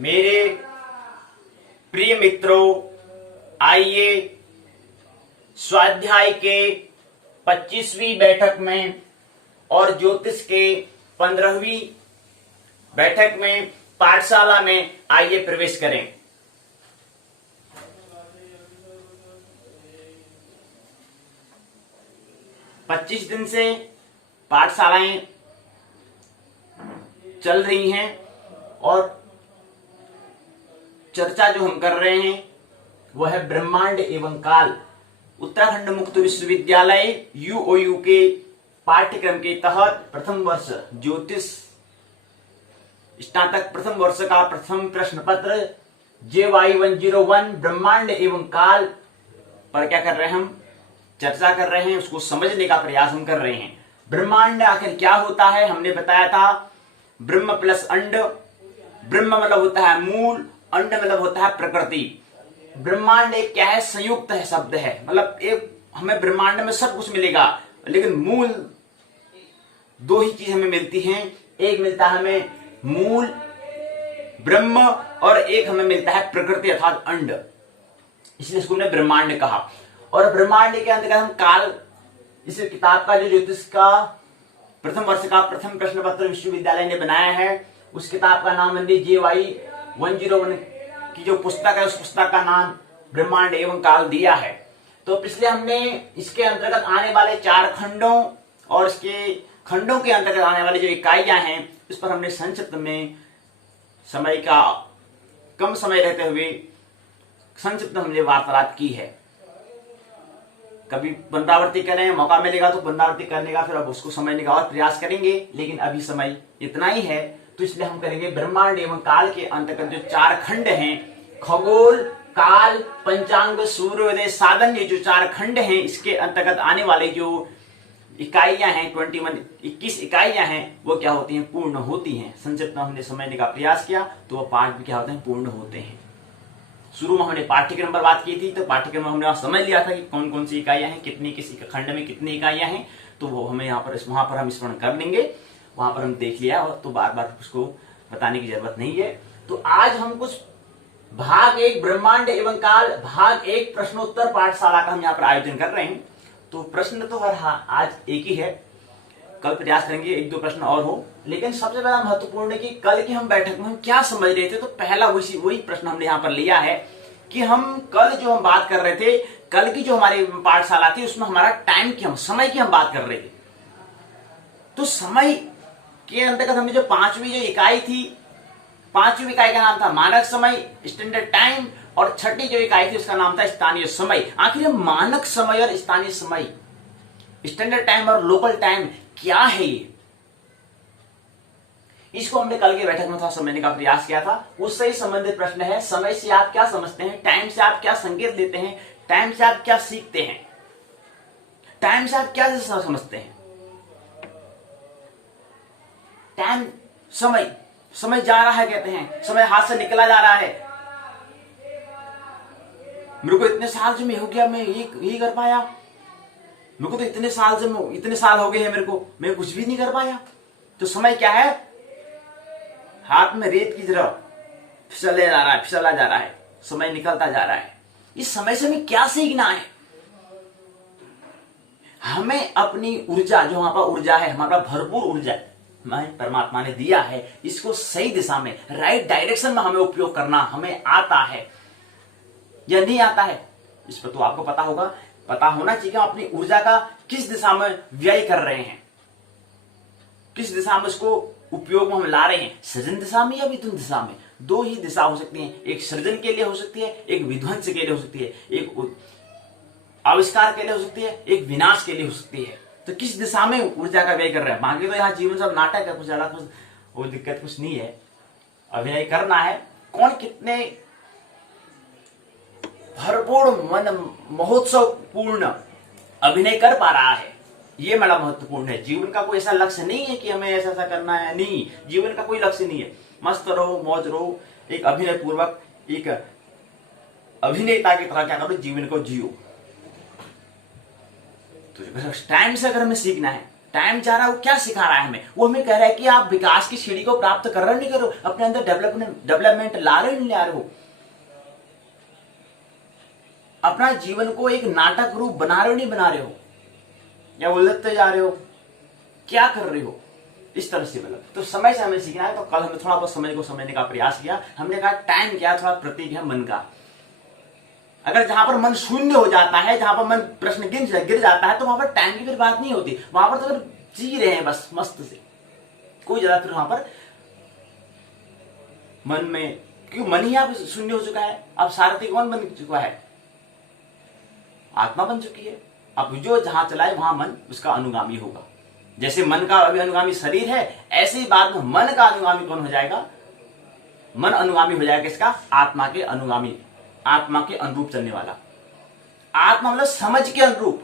मेरे प्रिय मित्रों, आइए स्वाध्याय के 25वीं बैठक में और ज्योतिष के 15वीं बैठक में पाठशाला में आइए प्रवेश करें। पच्चीस दिन से पाठशालाएं चल रही हैं और चर्चा जो हम कर रहे हैं वह है ब्रह्मांड एवं काल। उत्तराखंड मुक्त विश्वविद्यालय यूओयू के पाठ्यक्रम के तहत प्रथम वर्ष ज्योतिष स्नातक प्रथम वर्ष का प्रथम प्रश्न पत्र JY 101 ब्रह्मांड एवं काल पर क्या कर रहे हैं, हम चर्चा कर रहे हैं, उसको समझने का प्रयास हम कर रहे हैं। ब्रह्मांड आखिर क्या होता है, हमने बताया था ब्रह्म प्लस अंड। ब्रह्म मतलब होता है मूल, अंड मतलब होता है प्रकृति। ब्रह्मांड एक क्या है, संयुक्त है शब्द है, मतलब एक हमें ब्रह्मांड में सब कुछ मिलेगा, लेकिन मूल दो ही चीज हमें मिलती हैं। एक मिलता है हमें मूल ब्रह्म और एक हमें मिलता है प्रकृति अर्थात अंड, इसलिए इसको हमने ब्रह्मांड कहा। और ब्रह्मांड के अंतर्गत हम काल, इस किताब का जो ज्योतिष का प्रथम वर्ष का प्रथम प्रश्न पत्र विश्वविद्यालय ने बनाया है, उस किताब का नाम हमने JY 101 की जो पुस्तक है उस पुस्तक का नाम ब्रह्मांड एवं काल दिया है। तो पिछले हमने इसके अंतर्गत आने वाले 4 खंडों और इसके खंडों के अंतर्गत आने वाली जो इकाइयां हैं उस पर हमने संक्षिप्त में समय का कम समय रहते हुए संक्षिप्त हमने वार्तालाप की है। कभी पुनरावृत्ति करें, मौका मिलेगा तो पुनरावृत्ति करने का, फिर अब उसको समझने का और प्रयास करेंगे, लेकिन अभी समय इतना ही है तो इसलिए हम करेंगे ब्रह्मांड एवं काल के अंतर्गत जो 4 खंड हैं, खगोल, काल, पंचांग, सूर्योदय, साधन, ये जो 4 खंड हैं इसके अंतर्गत आने वाले जो इकाइयां हैं 21 इकाइयां हैं वो क्या होती हैं, पूर्ण होती हैं। संक्षिप्त में हमने समझने का प्रयास किया तो वो पाठ भी क्या होते हैं, पूर्ण होते हैं। शुरू में हमने पाठ्यक्रम पर बात की थी, तो पाठ्यक्रम में हमने समझ लिया था कि कौन कौन सी इकाइयां हैं, कितनी किसी खंड में कितनी इकाइयां हैं, तो वो हमें यहाँ पर वहां पर हम स्मरण कर लेंगे, वहां पर हम देख लिया और तो बार बार उसको बताने की जरूरत नहीं है। तो आज हम कुछ भाग 1 ब्रह्मांड एवं काल भाग 1 प्रश्नोत्तर पाठशाला का हम यहाँ पर आयोजन कर रहे हैं। तो प्रश्न तो आज एक ही है, कल प्रयास करेंगे 1-2 प्रश्न और हो, लेकिन सबसे बड़ा महत्वपूर्ण है कि कल की हम बैठक में हम क्या समझ रहे थे। तो पहला वही प्रश्न हमने यहाँ पर लिया है कि हम कल जो हम बात कर रहे थे, कल की जो हमारी पाठशाला थी उसमें हमारा टाइम की, हम समय की हम बात कर रहे थे। तो समय के अंतर्गत हमने जो 5वीं जो इकाई थी, 5वीं इकाई का नाम था मानक समय, स्टैंडर्ड टाइम, और 6ठी जो इकाई थी उसका नाम था स्थानीय समय। आखिर मानक समय और स्थानीय समय, स्टैंडर्ड टाइम और लोकल टाइम क्या है, ये इसको हमने कल के बैठक में थोड़ा समझने का प्रयास किया था। उससे ही संबंधित प्रश्न है, समय से आप क्या समझते हैं, टाइम से आप क्या संकेत देते हैं, टाइम से आप क्या सीखते हैं, टाइम से आप क्या समझते हैं। टाइम, समय जा रहा है, कहते हैं समय हाथ से निकला जा रहा है। मेरे को इतने साल से मैं हो गया, मैं यही कर पाया, मेरे को तो इतने साल हो गए हैं मेरे को, मैं कुछ भी नहीं कर पाया। तो समय क्या है, हाथ में रेत की तरह फिसला जा रहा है, समय निकलता जा रहा है। इस समय से हमें क्या सीखना है, हमें अपनी ऊर्जा, जो हमारा ऊर्जा है, हमारा भरपूर ऊर्जा हमें परमात्मा ने दिया है, इसको सही दिशा में, राइट डायरेक्शन में हमें उपयोग करना हमें आता है या नहीं आता है, इस पर तो आपको पता होगा, पता होना चाहिए कि हम अपनी ऊर्जा का किस दिशा में व्यय कर रहे हैं, किस दिशा में उसको उपयोग में हम ला रहे हैं, सृजन दिशा में या विध्वंस दिशा में। 2 ही दिशा हो सकती है, एक सृजन के लिए हो सकती है, एक विध्वंस के लिए हो सकती है, एक आविष्कार के लिए हो सकती है, एक विनाश के लिए हो सकती है। तो किस दिशा में ऊर्जा का व्यय कर रहे हैं। बाकी तो यहाँ जीवन सब नाटक है, कुछ ज्यादा कुछ वो दिक्कत कुछ नहीं है, अभिनय करना है, कौन कितने भरपूर मन महोत्सव पूर्ण अभिनय कर पा रहा है, ये बड़ा महत्वपूर्ण है। जीवन का कोई ऐसा लक्ष्य नहीं है कि हमें ऐसा करना है, नहीं, जीवन का कोई लक्ष्य नहीं है। मस्त रहो, मौज रहो, एक अभिनय पूर्वक, एक अभिनेता की तरह क्या करो, जीवन को जियो। तो टाइम से अगर हमें सीखना है, टाइम जा रहा है वो क्या सिखा रहा है हमें? वो हमें कह रहा है कि आप विकास की सीढ़ी को प्राप्त कर रहे हो नहीं कर रहे हो, अपने अंदर डेवलपमेंट ला रहे हो नहीं ला रहे हो, अपना जीवन को एक नाटक रूप बना रहे हो नहीं बना रहे हो, या उलझते जा रहे हो, क्या कर रहे हो? इस तरह से मतलब तो समय से हमें सीखना है। तो कल हमने थोड़ा बहुत समय को समझने का प्रयास किया। हमने कहा टाइम क्या थोड़ा प्रतीक है मन का। अगर जहां पर मन शून्य हो जाता है, जहां पर मन प्रश्न गिर जाता है, तो वहां पर टाइम की फिर बात नहीं होती। वहां पर तो अगर जी रहे हैं बस मस्त से, कोई ज्यादा फिर वहां पर मन में, क्योंकि मन ही आप शून्य हो चुका है। अब सारथी कौन बन चुका है? आत्मा बन चुकी है। अब जो जहां चलाए वहां मन उसका अनुगामी होगा। जैसे मन का अभी अनुगामी शरीर है, ऐसे ही बाद में मन का अनुगामी कौन हो जाएगा? मन अनुगामी हो जाएगा किसका? आत्मा के अनुगामी, आत्मा के अनुरूप चलने वाला। आत्मा मतलब समझ के अनुरूप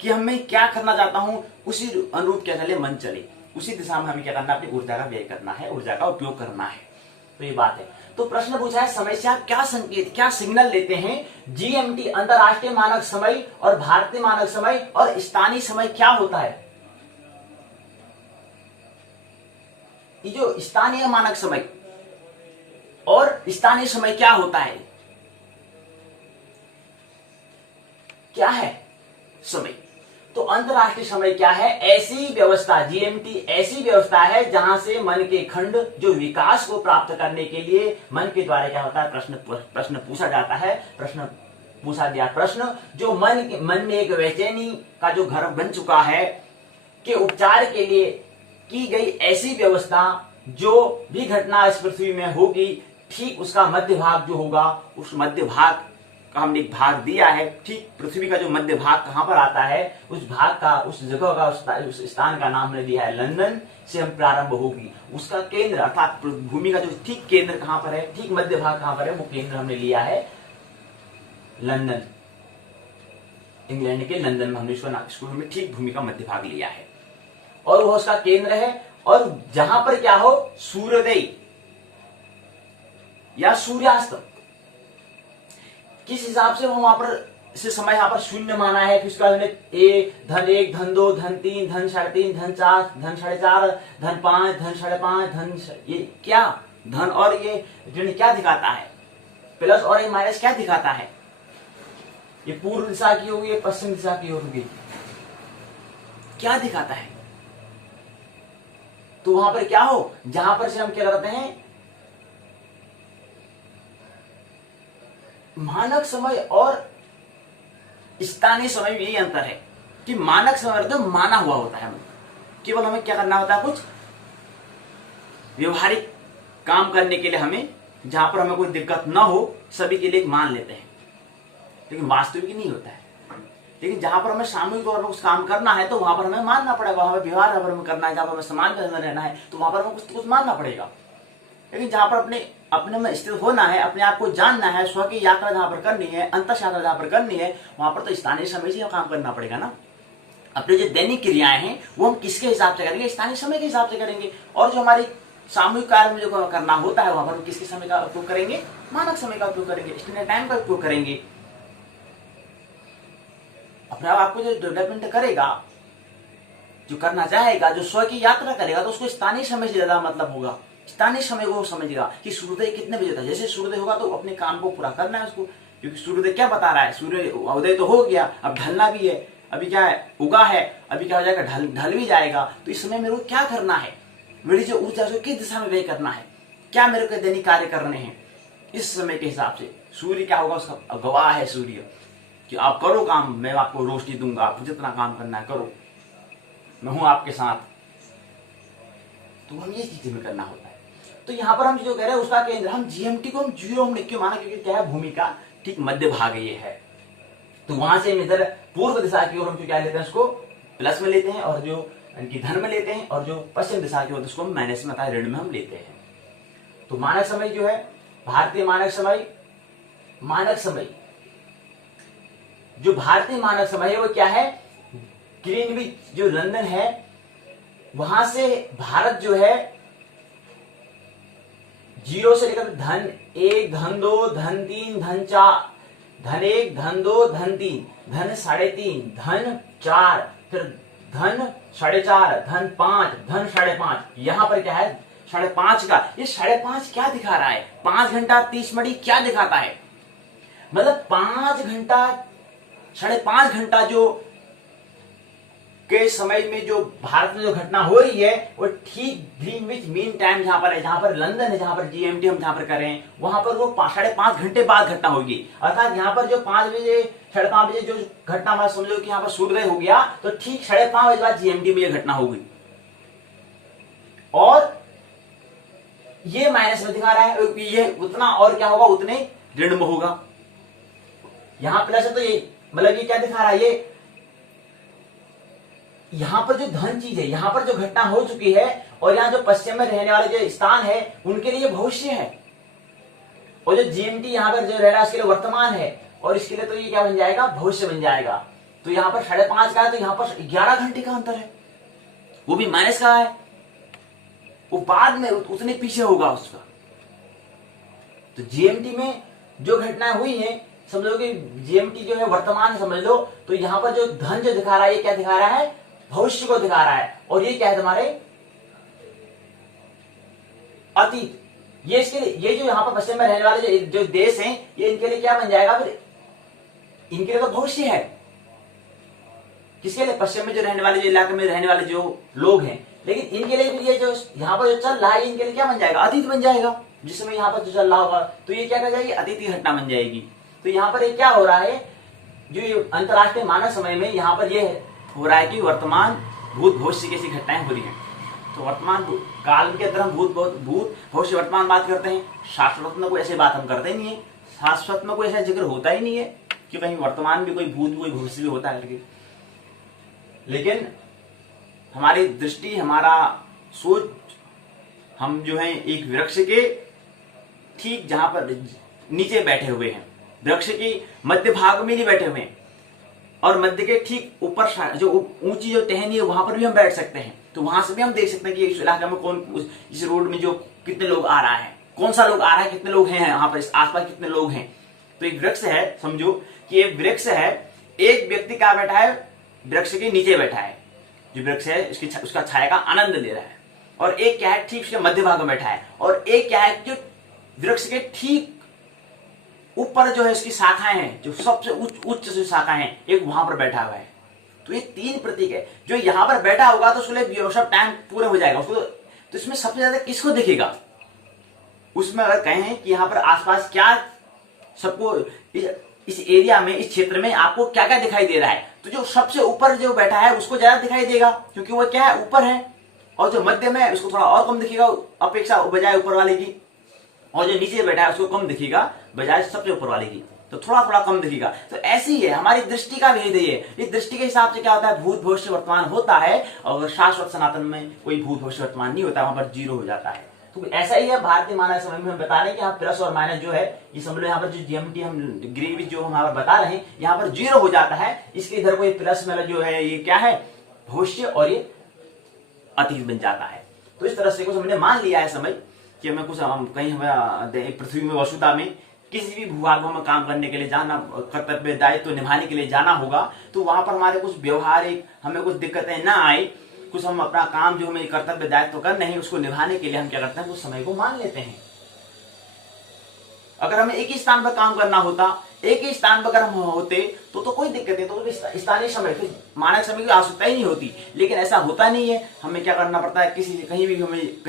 कि हमें क्या करना चाहता हूं, उसी अनुरूप क्या चले, मन चले, उसी दिशा में हमें क्या करना है, अपनी ऊर्जा का व्यय करना है, ऊर्जा का उपयोग करना है। तो ये बात है। तो प्रश्न पूछा है समय से आप क्या संकेत, क्या सिग्नल लेते हैं? जीएमटी अंतरराष्ट्रीय मानक समय और भारतीय मानक समय और स्थानीय समय क्या होता है? ये जो स्थानीय मानक समय और स्थानीय समय क्या होता है? क्या है समय? तो अंतरराष्ट्रीय समय क्या है? ऐसी व्यवस्था, जीएमटी ऐसी व्यवस्था है जहां से मन के खंड जो विकास को प्राप्त करने के लिए मन के द्वारा क्या होता है, प्रश्न पूछा जाता है, प्रश्न पूछा गया, प्रश्न जो मन में एक बेचैनी का जो घर बन चुका है के उपचार के लिए की गई ऐसी व्यवस्था, जो भी घटना इस पृथ्वी में होगी, ठीक उसका मध्य भाग जो होगा, उस मध्य भाग का हमने एक भाग दिया है। ठीक पृथ्वी का जो मध्य भाग कहां पर आता है, उस भाग का, उस जगह का, उस स्थान का नाम हमने दिया है लंदन से हम प्रारंभ होगी। उसका केंद्र अर्थात भूमि का जो ठीक केंद्र कहां पर है, ठीक मध्य भाग कहां पर है, वो केंद्र हमने लिया है लंदन, इंग्लैंड के लंदन में हमने स्कूल में ठीक भूमि का मध्य भाग लिया है और वो उसका केंद्र है। और जहां पर क्या हो, सूर्योदय या सूर्यास्त, किस हिसाब से वो वहां पर से समय यहाँ पर शून्य माना है। फिर उसका धन 1 धन 2 धन 3 धन 3.5 धन 4 धन 4.5 धन 5 धन 5.5 धन, ये क्या धन और ये ऋण क्या दिखाता है? प्लस और ये माइनस क्या दिखाता है? ये पूर्व दिशा की होगी, ये पश्चिम दिशा की होगी, क्या दिखाता है? तो वहां पर क्या हो, जहां पर से हम क्या करते हैं, मानक समय और स्थानीय समय में यही अंतर है कि मानक समय तो माना हुआ होता है, केवल हमें क्या करना होता है, कुछ व्यवहारिक काम करने के लिए हमें, जहां पर हमें कोई दिक्कत ना हो, सभी के लिए मान लेते हैं, लेकिन वास्तविक नहीं होता है। लेकिन जहां पर हमें सामूहिक तौर पर कुछ काम करना है तो वहां पर हमें मानना पड़ेगा, हमें व्यवहार अगर हमें करना है, जहां पर हमें समाज के अंदर रहना है तो वहां पर हमें कुछ मानना पड़ेगा। लेकिन जहां पर अपने में स्थित होना है, अपने आप को जानना है, स्व की यात्रा जहां पर करनी है, अंतर यात्रा जहां पर करनी है, वहां पर तो स्थानीय समय से काम करना पड़ेगा ना। अपनी जो दैनिक क्रियाएं हैं वो हम किसके हिसाब से करेंगे, स्थानीय समय के हिसाब से करेंगे। और जो हमारी सामूहिक कार्य में जो करना होता है वहां पर हम किसके समय का उपयोग करेंगे, मानक समय का उपयोग करेंगे, स्टैंडर्ड टाइम का उपयोग करेंगे। अपने आपको जो डेवलपमेंट करेगा, जो करना चाहेगा, जो स्व की यात्रा करेगा, तो उसको स्थानीय समय से ज्यादा मतलब होगा। स्थानीय समय को समझेगा कि सूर्योदय कितने बजे होता है। जैसे सूर्योदय होगा तो अपने काम को पूरा करना है उसको, क्योंकि सूर्योदय क्या बता रहा है, सूर्य उदय तो हो गया, अब ढलना भी है। अभी क्या है, उगा है, अभी क्या हो जाएगा, ढल भी जाएगा। तो इस समय मेरे को क्या करना है, मेरी जो ऊर्जा उसको किस दिशा में व्यय करना है, क्या मेरे को दैनिक कार्य करने हैं, इस समय के हिसाब से सूर्य क्या होगा, उसका गवाह है सूर्य कि आप करो काम, मैं आपको रोशनी दूंगा, आपको जितना काम करना है करो, मैं हूं आपके साथ। तो हम ये चीजें में करना होता है। तो यहां पर हम जो कह रहे हैं उसका केंद्र, हम जीएमटी को हम 0 हमने क्यों माना, क्योंकि क्या है, भूमि का ठीक मध्य भाग ये है। तो वहां से इधर पूर्व दिशा की ओर हम क्या लेते हैं, उसको प्लस में लेते हैं, और जो इनकी धन में लेते हैं, और जो पश्चिम दिशा की ओर उसको माइनस में, ऋण में हम लेते हैं। तो मानक समय जो है, भारतीय मानक समय, जो भारतीय मानक समय है वो क्या है, ग्रीनविच जो लंदन है, वहां से भारत जो है 0 से लेकर धन 1 धन 2 धन 3 धन 4, धन 1 धन 2 धन 3 धन 3.5 धन 4, फिर धन 4.5, धन 5, धन 5.5। यहाँ पर क्या है 5.5 का, ये 5.5 क्या दिखा रहा है? 5 घंटा 30 मिनट क्या दिखाता है? मतलब 5 घंटा 5.5 घंटा जो के समय में जो भारत में जो घटना हो रही है वो ठीक ग्रीनविच मीन टाइम जहां पर है, जहां पर लंदन है, जहां पर जीएमटी हम जहां पर कर रहे हैं, वहां पर वो 5.5 घंटे बाद घटना होगी। अर्थात यहाँ पर जो 5 बजे 5.5 बजे जो घटना हमारा समझो कि यहाँ पर सूर्योदय हो गया तो ठीक 5.5 बजे बाद जीएमटी में ये घटना होगी। और ये माइनस में दिखा रहा है, ये उतना और क्या होगा उतने ऋण में होगा। यहां प्लस है तो ये मतलब ये क्या दिखा रहा है, ये यहां पर जो धन चीज है, यहां पर जो घटना हो चुकी है और यहाँ जो पश्चिम में रहने वाले जो स्थान है उनके लिए भविष्य है, और जो जीएमटी यहाँ पर जो रह रहा है उसके लिए वर्तमान है, और इसके लिए तो ये क्या बन जाएगा, भविष्य बन जाएगा। तो यहाँ पर 5.5 का है तो यहाँ पर 11 घंटे का अंतर है, वो भी माइनस का है, वो बाद में उतने पीछे होगा उसका। तो जीएमटी में जो घटनाएं हुई है समझो कि जीएमटी जो है वर्तमान समझ लो, तो यहाँ पर जो धन जो दिखा रहा है ये क्या दिखा रहा है, भविष्य को दिखा रहा है, और ये क्या है तुम्हारे अतीत। ये इसके लिए ये जो यहाँ पर पश्चिम में रहने वाले जो देश हैं ये इनके लिए क्या बन जाएगा, फिर इनके लिए तो भविष्य है। किसके लिए, पश्चिम में जो रहने वाले जो इलाके में रहने वाले जो लोग हैं, लेकिन इनके लिए भी ये जो यहाँ पर जो चल रहा है इनके लिए क्या बन जाएगा, अतीत बन जाएगा। जिस समय यहाँ पर जो चल रहा होगा तो ये क्या कर जाएगी, अतीत की घटना बन जाएगी। तो यहाँ पर ये क्या हो रहा है, जो अंतरराष्ट्रीय मानव समय में यहाँ पर ये हो रहा है कि वर्तमान भूत भविष्य की ऐसी घटनाएं हो रही हैं। तो वर्तमान काल के अंदर हम भूत भविष्य वर्तमान बात करते हैं, शाश्वत में कोई ऐसी बात हम करते ही नहीं है, शाश्वत में कोई ऐसा जिक्र होता ही नहीं है कि कहीं वर्तमान भी कोई भूत कोई भविष्य भी होता है करके। लेकिन हमारी दृष्टि हमारा सोच, हम जो है एक वृक्ष के ठीक जहां पर नीचे बैठे हुए हैं, वृक्ष के मध्य भाग में नहीं बैठे हुए हैं, और मध्य के ठीक ऊपर जो ऊंची जो टहनी है वहां पर भी हम बैठ सकते हैं। तो वहां से भी हम देख सकते हैं कि इस इलाके में कौन, इस रोड में जो कितने लोग आ रहा है, कौन सा लोग आ रहा है, कितने लोग हैं यहाँ पर, इस आसपास कितने लोग हैं। तो एक वृक्ष है, समझो कि एक वृक्ष है, एक व्यक्ति क्या बैठा है, वृक्ष के नीचे बैठा है, जो वृक्ष है उसका छाया का आनंद ले रहा है, और एक क्या है ठीक उसके मध्य भाग में बैठा है, और एक क्या है जो वृक्ष के ठीक ऊपर जो है उसकी शाखाएं हैं, जो सबसे उच्च जो शाखाएं हैं, एक वहां पर बैठा हुआ है। तो ये 3 प्रतीक है। जो यहां पर बैठा होगा तो उसके लिए सब टाइम पूरा हो जाएगा उसको। तो इसमें सबसे ज्यादा किसको दिखेगा, उसमें अगर कहें कि यहाँ पर आसपास क्या सबको इस एरिया में, इस क्षेत्र में आपको क्या क्या दिखाई दे रहा है, तो जो सबसे ऊपर जो बैठा है उसको ज्यादा दिखाई देगा क्योंकि वो क्या है, ऊपर है, और जो मध्य में है उसको थोड़ा और कम दिखेगा अपेक्षा बजाय ऊपर वाले की, और जो नीचे बैठा है उसको कम दिखेगा बजाय सबसे ऊपर वाले की, तो थोड़ा थोड़ा कम दिखेगा। तो ऐसी है हमारी दृष्टि का भेद है। इस दृष्टि के हिसाब से क्या होता है, भूत भविष्य वर्तमान होता है, और शाश्वत सनातन में कोई भूत भविष्य वर्तमान नहीं होता, वहां पर 0 हो जाता है। तो ऐसा ही है भारतीय मानव समय में हम बता रहे हैं कि यहाँ प्लस और माइनस जो है, ये समझ लो यहाँ पर जो जीएमटी हम ग्रीनविच जो हम यहाँ पर बता रहे हैं यहाँ पर 0 हो जाता है, इसके इधर कोई प्लस वाला जो है ये क्या है, भविष्य, और ये अतीत बन जाता है। तो इस तरह से कुछ हमने मान लिया है समझ कि हमें कुछ कहीं हमें पृथ्वी में वसुधा में किसी भी भूभाग में काम करने के लिए जाना, कर्तव्य दायित्व तो निभाने के लिए जाना होगा, तो वहां पर हमारे कुछ व्यवहारिक हमें कुछ दिक्कतें ना आए, कुछ हम अपना काम जो हमें कर्तव्य दायित्व तो करने हैं उसको निभाने के लिए हम क्या करते हैं, कुछ समय को मान लेते हैं। अगर हमें एक ही स्थान पर काम करना होता, एक ही स्थान पर अगर हम होते तो कोई दिक्कत नहीं, तो स्थानीय समय फिर मानक समय की आवश्यकता ही नहीं होती। लेकिन ऐसा होता नहीं है, हमें क्या करना पड़ता है, किसी कहीं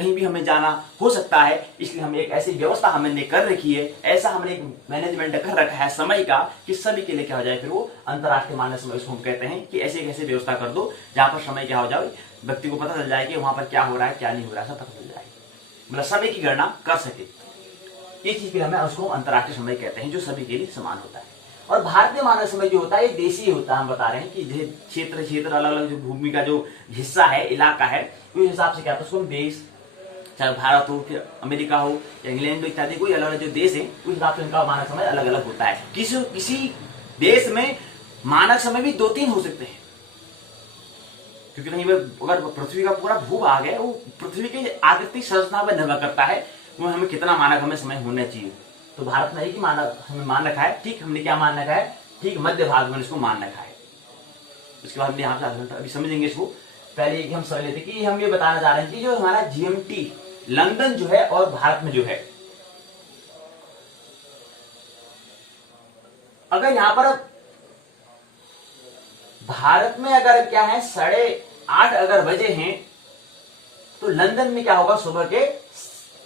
भी हमें जाना हो सकता है, इसलिए हमें एक ऐसी व्यवस्था हमने कर रखी है, ऐसा हमने एक मैनेजमेंट कर रखा है समय का कि सभी के लिए क्या हो जाए, फिर वो अंतर्राष्ट्रीय मानक समय उसको हम कहते हैं कि ऐसे व्यवस्था कर दो जहां पर समय क्या हो जाए, व्यक्ति को पता चल जाए कि वहां पर क्या हो रहा है क्या नहीं हो रहा है, सब पता चल जाए, मतलब समय की गणना कर सके। ये चीज फिर हमें उसको अंतर्राष्ट्रीय समय कहते हैं जो सभी के लिए समान होता है। और भारतीय मानव समय जो होता है ये देशीय होता है। हम बता रहे हैं कि क्षेत्र अलग अलग जो भूमि का जो हिस्सा है, इलाका है, उस हिसाब से क्या होता है उसको देश, चाहे भारत हो, फिर अमेरिका हो या इंग्लैंड हो इत्यादि, कोई अलग अलग जो देश है उस हिसाब से उनका मानक समय अलग अलग होता है। किसी देश में मानक समय भी 2-3 हो सकते हैं, क्योंकि कहीं अगर पृथ्वी का पूरा भूभाग है वो पृथ्वी की आकृतिक संरचना पर निर्भर करता है, वो हमें कितना मानक हमें समय होना चाहिए। तो भारत में एक ही मानक हमें मान रखा है, ठीक हमने क्या मान रखा है, ठीक मध्य भाग में इसको मान रखा है। उसके बाद में यहाँ से आधा घंटा अभी समझेंगे इसको। पहले हम समझ लेते कि हम ये बताना चाह रहे हैं कि जो हमारा GMT लंदन जो है और भारत में जो है, अगर यहां पर भारत में अगर क्या है 8:30 अगर बजे हैं, तो लंदन में क्या होगा सुबह के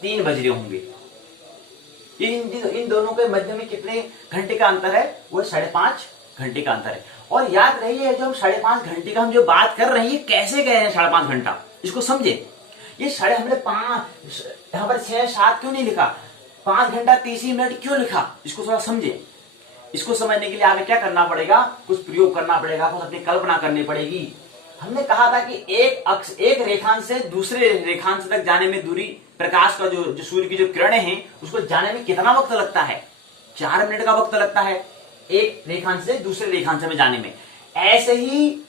3 बज रहे होंगे। इन दोनों के मध्य में कितने घंटे का अंतर है? वो 5.5 घंटे का अंतर है। और याद रहिए जो हम 5.5 घंटे का हम जो बात कर रहे हैं, ये कैसे कह रहे हैं 5.5 घंटा, इसको समझे। ये हमने 5 यहां पर 6-7 क्यों नहीं लिखा, 5 घंटा 30 मिनट क्यों लिखा, इसको थोड़ा समझे। इसको समझने के लिए हमें क्या करना पड़ेगा, कुछ प्रयोग करना पड़ेगा, कुछ अपनी कल्पना करनी पड़ेगी। हमने कहा था कि एक रेखांश से दूसरे रेखांश तक जाने में दूरी, प्रकाश का जो सूर्य की जो किरणें हैं उसको जाने में कितना वक्त लगता है? 4 मिनट का वक्त लगता है एक रेखांश से दूसरे रेखांश में जाने में। ऐसे ही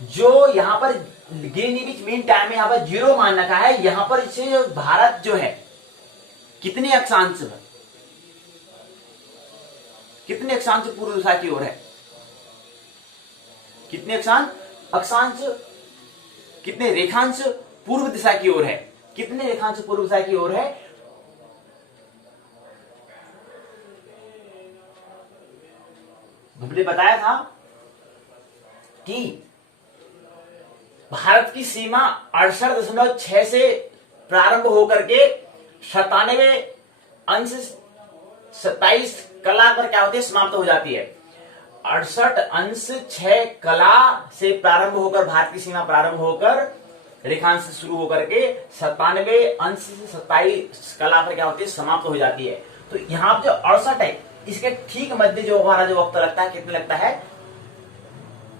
जो यहाँ पर ग्रीनिच मीन टाइम में यहाँ पर 0 मान रखा है, यहाँ पर इसे भारत जो है कितने अक्षांश पूर्व दिशा की ओर है? कितने अक्षांश कितने रेखांश पूर्व दिशा की ओर है? कितने रेखांश पूर्व दिशा की ओर है? हमने बताया था कि भारत की सीमा 68.6 से प्रारंभ होकर के 97.27 कला पर क्या होती है, समाप्त हो जाती है। 68.6 कला से प्रारंभ होकर भारत की सीमा प्रारंभ होकर रेखांश से शुरू होकर के 97.27 कला पर क्या होती है, समाप्त हो जाती है। तो यहाँ पर जो 68 है, इसके ठीक मध्य जो हमारा जो वक्त लगता है, कितने लगता है?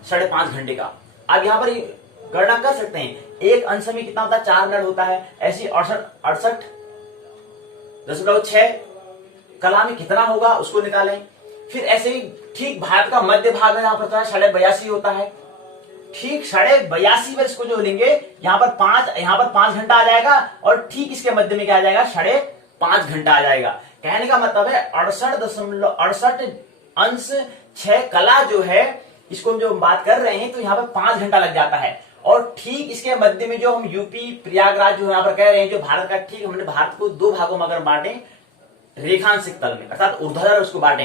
5.5 घंटे का। अब यहाँ पर गणना कर सकते हैं, एक अंश में कितना होता है? 4 मिनट होता है। ऐसी 68.6 कला में कितना होगा उसको निकालें। फिर ऐसे ही ठीक भारत का मध्य भाग में यहाँ पर 82.5 होता है। ठीक 82.5 पर इसको जो लेंगे, यहाँ पर 5 घंटा आ जाएगा, और ठीक इसके मध्य में क्या आ जाएगा? 5.5 घंटा आ जाएगा। कहने का मतलब है 68.6 कला जो है, इसको हम जो बात कर रहे हैं, तो यहाँ पर 5 घंटा लग जाता है। और ठीक इसके मध्य में जो हम यूपी प्रयागराज जो यहाँ पर कह रहे हैं, जो भारत का, ठीक हमने भारत को 2 भागों में अगर बांटे रेखांशिक तल में, अर्थात ऊर्ध्वाधर उसको बांटे,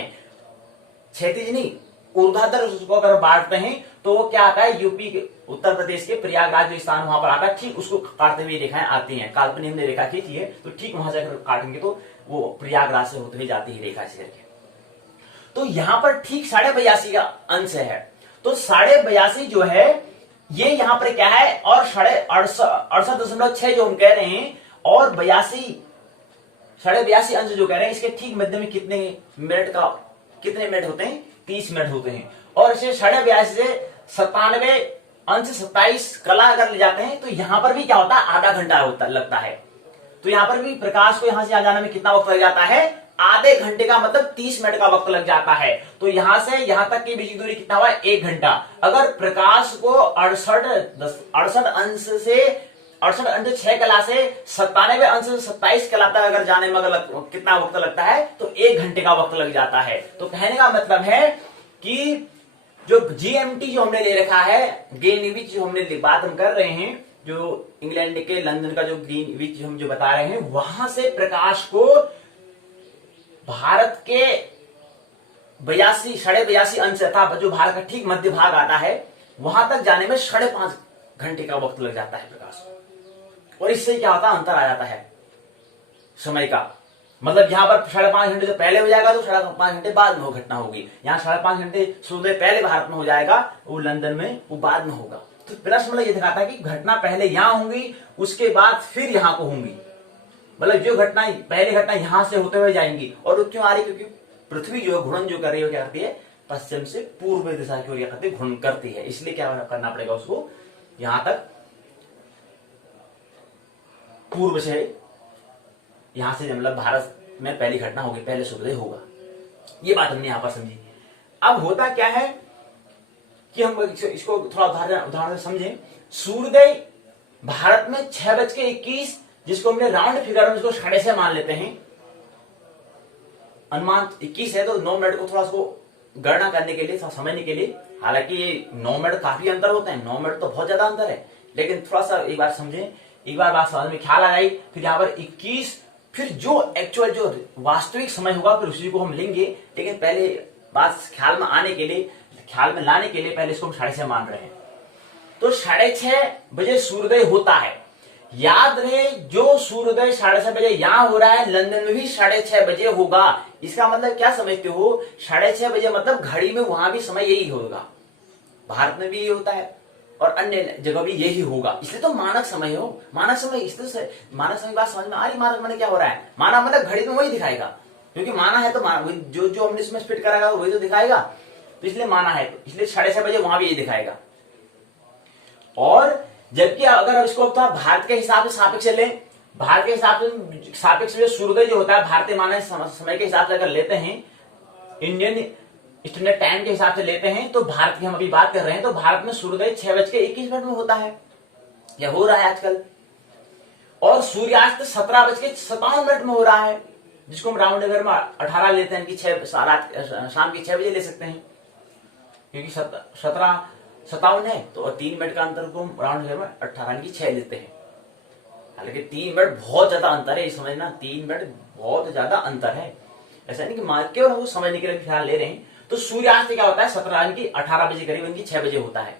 क्षैतिज नहीं, ऊर्ध्वाधर उसको अगर बांटते हैं, तो वो क्या आता है? यूपी के, उत्तर प्रदेश के प्रयागराज जो स्थान वहां पर आता है, ठीक उसको काटते हुए रेखाएं आती हैं। काल्पनिक हमने रेखा खींची है, तो ठीक वहां से अगर काटेंगे तो वो प्रयागराज से होते हुए जाती है रेखा से करके। तो यहां पर ठीक 82.5 का अंश है। तो 82.5 जो है ये यहां पर क्या है? और 68.6 जो हम कह रहे हैं, और 82 अंश जो कह रहे हैं, इसके ठीक मध्य में कितने मिनट होते हैं? 30 मिनट होते हैं। और इसे 82.5 से 97.27 कला अगर ले जाते हैं, तो यहां पर भी क्या होता है? आधा घंटा लगता है। तो यहां पर भी प्रकाश को यहां से आ जाने में कितना वक्त लग जाता है? आधे घंटे का, मतलब 30 मिनट का वक्त लग जाता है। तो यहां से यहां तक की बीच की दूरी कितना हुआ? 1 घंटा। अगर प्रकाश को 68.6 कला से 97.27 कला तक अगर जाने में अगर कितना वक्त लगता है? तो 1 घंटे का वक्त लग जाता है। तो कहने का मतलब है कि जो GMT जो हमने ले रखा है, ग्रीनविच जो हमने बात हम कर रहे हैं, जो इंग्लैंड के लंदन का जो ग्रीनविच हम जो बता रहे हैं, वहां से प्रकाश को भारत के 82 अंश था, जो भारत का ठीक मध्य भाग आता है, वहां तक जाने में 5.5 घंटे का वक्त लग जाता है प्रकाश। और इससे क्या होता है? अंतर आ जाता है समय का। मतलब यहां पर 5.5 घंटे से पहले हो जाएगा, तो 5.5 घंटे बाद में वो घटना होगी। यहाँ 5.5 घंटे सूर्योदय पहले भारत में हो जाएगा, वो लंदन में वो बाद में होगा। तो प्रश्न मतलब ये दिखाता है कि घटना पहले यहां होंगी, उसके बाद फिर यहां को होंगी। मतलब जो घटना पहले घटना यहां से होते हुए जाएंगी। और वो क्यों आ रही? क्योंकि पृथ्वी जो घूर्णन जो कर रही है, क्या करती है? पश्चिम से पूर्व दिशा की ओर क्या करती है? घूर्णन करती है। इसलिए क्या करना पड़ेगा उसको? यहां तक पूर्व से, यहां से मतलब भारत में पहली घटना होगी, पहले सूर्योदय होगा। ये बात हमने यहां पर समझी। अब होता क्या है कि हम इसको थोड़ा उदाहरण से समझें। सूर्योदय भारत में 6:21, जिसको हमने राउंड फिगर में इसको 6:30 मान लेते हैं। अनुमान 21 है, तो 9 मिनट को थोड़ा उसको गणना करने के लिए, समझने के लिए हालांकि ये 9 मिनट काफी अंतर होते हैं, 9 मिनट तो बहुत ज्यादा अंतर है, लेकिन थोड़ा सा एक बार समझें, एक बार बात समझ में ख्याल आ गई। फिर यहाँ पर 21, फिर जो एक्चुअल जो वास्तविक समय होगा फिर उसी को हम लेंगे, लेकिन पहले बात ख्याल में आने के लिए, ख्याल में लाने के लिए पहले इसको हम 6:30 मान रहे हैं। तो 6:30 बजे सूर्योदय होता है। याद रहे जो सूर्योदय 6:30 बजे यहां हो रहा है, लंदन में भी 6:30 बजे होगा। इसका मतलब क्या समझते हो, 6:30 बजे मतलब घड़ी में वहां भी समय यही होगा, भारत में भी यही होता है और अन्य जगह भी यही होगा, इसलिए तो मानक समय हो। मानक समय इसलिए मानक समय बात समझ में आ रही, मानक मतलब क्या हो रहा है, माना मतलब घड़ी में वही दिखाएगा, क्योंकि माना है तो जो जो हमने इसमें फिट कराएगा वही तो दिखाएगा, तो इसलिए माना है, इसलिए 6:30 बजे वहां भी यही दिखाएगा। और जबकि अगर अब इसको भारत के हिसाब से सापेक्ष लें, भारत के हिसाब से सापेक्ष जो सूर्योदय जो होता है भारतीय मानक समय के हिसाब से अगर लेते हैं, इंडियन स्टैंडर्ड टाइम के हिसाब से लेते हैं, तो भारत की हम अभी बात कर रहे हैं, तो भारत में सूर्योदय 6:21 में होता है, या हो रहा है आजकल, और सूर्यास्त 17:57 में हो रहा है, जिसको हम राउंड अगर में 18 लेते हैं कि शाम के 6 बजे ले सकते हैं, क्योंकि 17:57 है, तो 3 मिनट का अंतर को हम राउंड अगर में 18 की 6 लेते हैं। हालांकि 3 मिनट बहुत ज्यादा अंतर है, ये समझना, 3 मिनट बहुत ज्यादा अंतर है, ऐसा नहीं कि केवल वो समझने के लिए ख्याल ले रहे हैं। तो सूर्यास्त क्या होता है 18 बजे करीब इनकी 6 बजे होता है,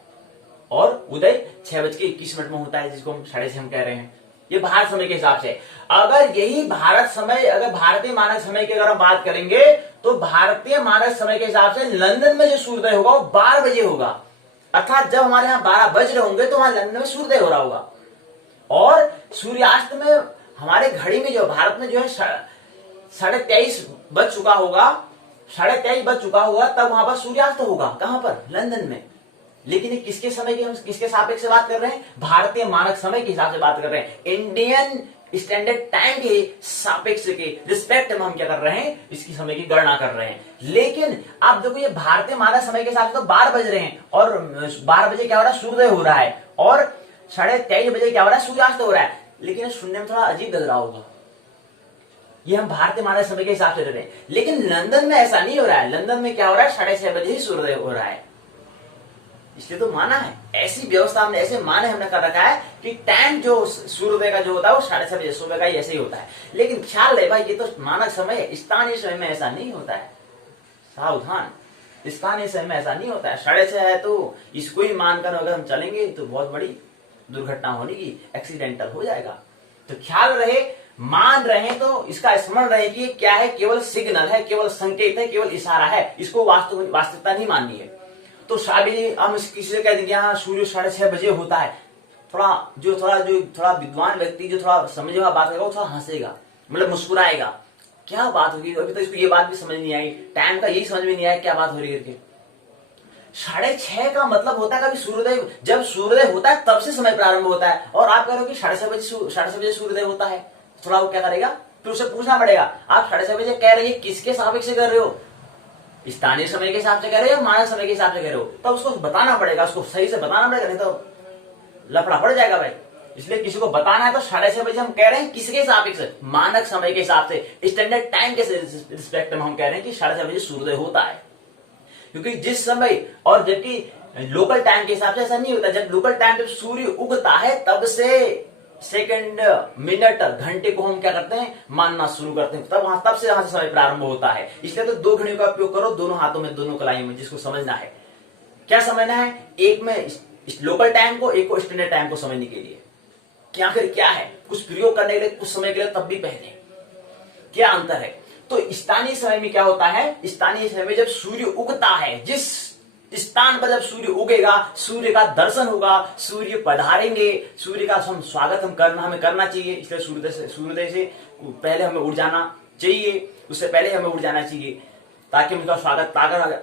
और उदय 6:21 में होता है, जिसको हम 6:30 हम कह रहे हैं, ये भारत समय के हिसाब से। अगर यही भारत समय, अगर भारतीय मानक समय की अगर हम बात करेंगे, तो भारतीय मानक समय के हिसाब से लंदन में जो सूर्योदय होगा वो 12 बजे होगा, अर्थात जब हमारे यहाँ 12 बज रहे होंगे तो वहां लंदन में सूर्योदय हो रहा होगा, और सूर्यास्त में हमारे घड़ी में जो भारत में जो है 23:30 बज चुका होगा, 23:30 बज चुका होगा, तब वहां पर सूर्यास्त होगा, कहां पर, लंदन में। लेकिन किसके समय की, हम किसके सापेक्ष से बात कर रहे हैं, भारतीय मानक समय के हिसाब से बात कर रहे हैं, इंडियन स्टैंडर्ड टाइम के सापेक्ष के रिस्पेक्ट में हम क्या कर रहे हैं, इसकी समय की गणना कर रहे हैं। लेकिन आप देखो ये भारतीय मानक समय के हिसाब से तो 12 बज रहे हैं, और 12 बजे क्या हो रहा है, सूर्योदय हो रहा है, और 23:30 बजे क्या हो रहा है, सूर्यास्त हो रहा है। लेकिन सुनने में थोड़ा अजीब लग रहा होगा, ये हम भारतीय मानक समय के हिसाब से कर रहे हैं, लेकिन लंदन में ऐसा नहीं हो रहा है। लंदन में क्या हो रहा है, 6:30 बजे ही सूर्योदय हो रहा है, इसलिए तो माना है, ऐसी व्यवस्था हमने, ऐसे माने हमने कर रखा है कि टाइम जो सूर्योदय का जो होता है वो 6:30 बजे सुबह का ही ऐसे ही होता है। लेकिन ख्याल रहे भाई, ये तो मानक समय है, स्थानीय समय में ऐसा नहीं होता है, सावधान, स्थानीय समय में ऐसा नहीं होता है। 6:30 है तो इसको ही मानकर अगर हम चलेंगे तो बहुत बड़ी दुर्घटना होने की, एक्सीडेंटल हो जाएगा। तो ख्याल रहे, मान रहे हैं तो इसका स्मरण रहे कि क्या है, केवल सिग्नल है, केवल संकेत है, केवल इशारा है, इसको वास्तविकता नहीं माननी है। तो शायद हम किसी से कह देंगे हाँ सूर्य 6:30 बजे होता है, थोड़ा विद्वान व्यक्ति जो थोड़ा समझे हुआ बात करेगा वो थोड़ा हंसेगा, मतलब मुस्कुराएगा, क्या बात होगी, अभी तो इसको ये बात भी समझ नहीं आई, टाइम का यही समझ में नहीं आया क्या बात हो रही करके। 6:30 का मतलब होता है कभी सूर्योदय, जब सूर्योदय होता है तब से समय प्रारंभ होता है, और आप कह रहे हो कि 6:30 बजे सूर्योदय होता है, थोड़ा वो क्या करेगा, फिर उसे पूछना पड़ेगा आप 6:30 बजे कह रहे हैं, किसके सापेक्ष से कर रहे हो, स्थानीय समय के हिसाब से कह रहे हो, मानक समय के हिसाब से कह रहे हो, तब उसको बताना पड़ेगा, उसको सही से बताना पड़ेगा, नहीं तो लफड़ा पड़ जाएगा भाई। इसलिए किसी को बताना है तो 6:30 बजे हम कह रहे हैं, किसके सापेक्ष, मानक समय के हिसाब से, स्टैंडर्ड टाइम के रिस्पेक्ट में हम कह रहे हैं कि 6:30 बजे सूर्योदय होता है, क्योंकि जिस समय, और जबकि लोकल टाइम के हिसाब से ऐसा नहीं होता, जब लोकल टाइम जब सूर्य उगता है तब से सेकंड, मिनट, घंटे को हम क्या करते हैं, मानना शुरू करते हैं, तब से यहां से समय प्रारंभ होता है। इसलिए तो 2 घड़ियों का उपयोग करो, दोनों हाथों में, दोनों कलाइयों में, जिसको समझना है। क्या समझना है, एक में लोकल टाइम को, एक को स्टैंडर्ड टाइम को समझने के लिए, क्या आखिर क्या है, कुछ प्रयोग करने के लिए, कुछ समय के लिए, तब भी पहले क्या अंतर है। तो स्थानीय समय में क्या होता है, स्थानीय समय में जब सूर्य उगता है, जिस स्थान पर जब सूर्य उगेगा, सूर्य का दर्शन होगा, सूर्य पधारेंगे, सूर्य का हम स्वागत हमें करना चाहिए, इसलिए सूर्योदय से पहले हमें उठ जाना चाहिए, उससे पहले हमें उठ जाना चाहिए, ताकि उनका स्वागत,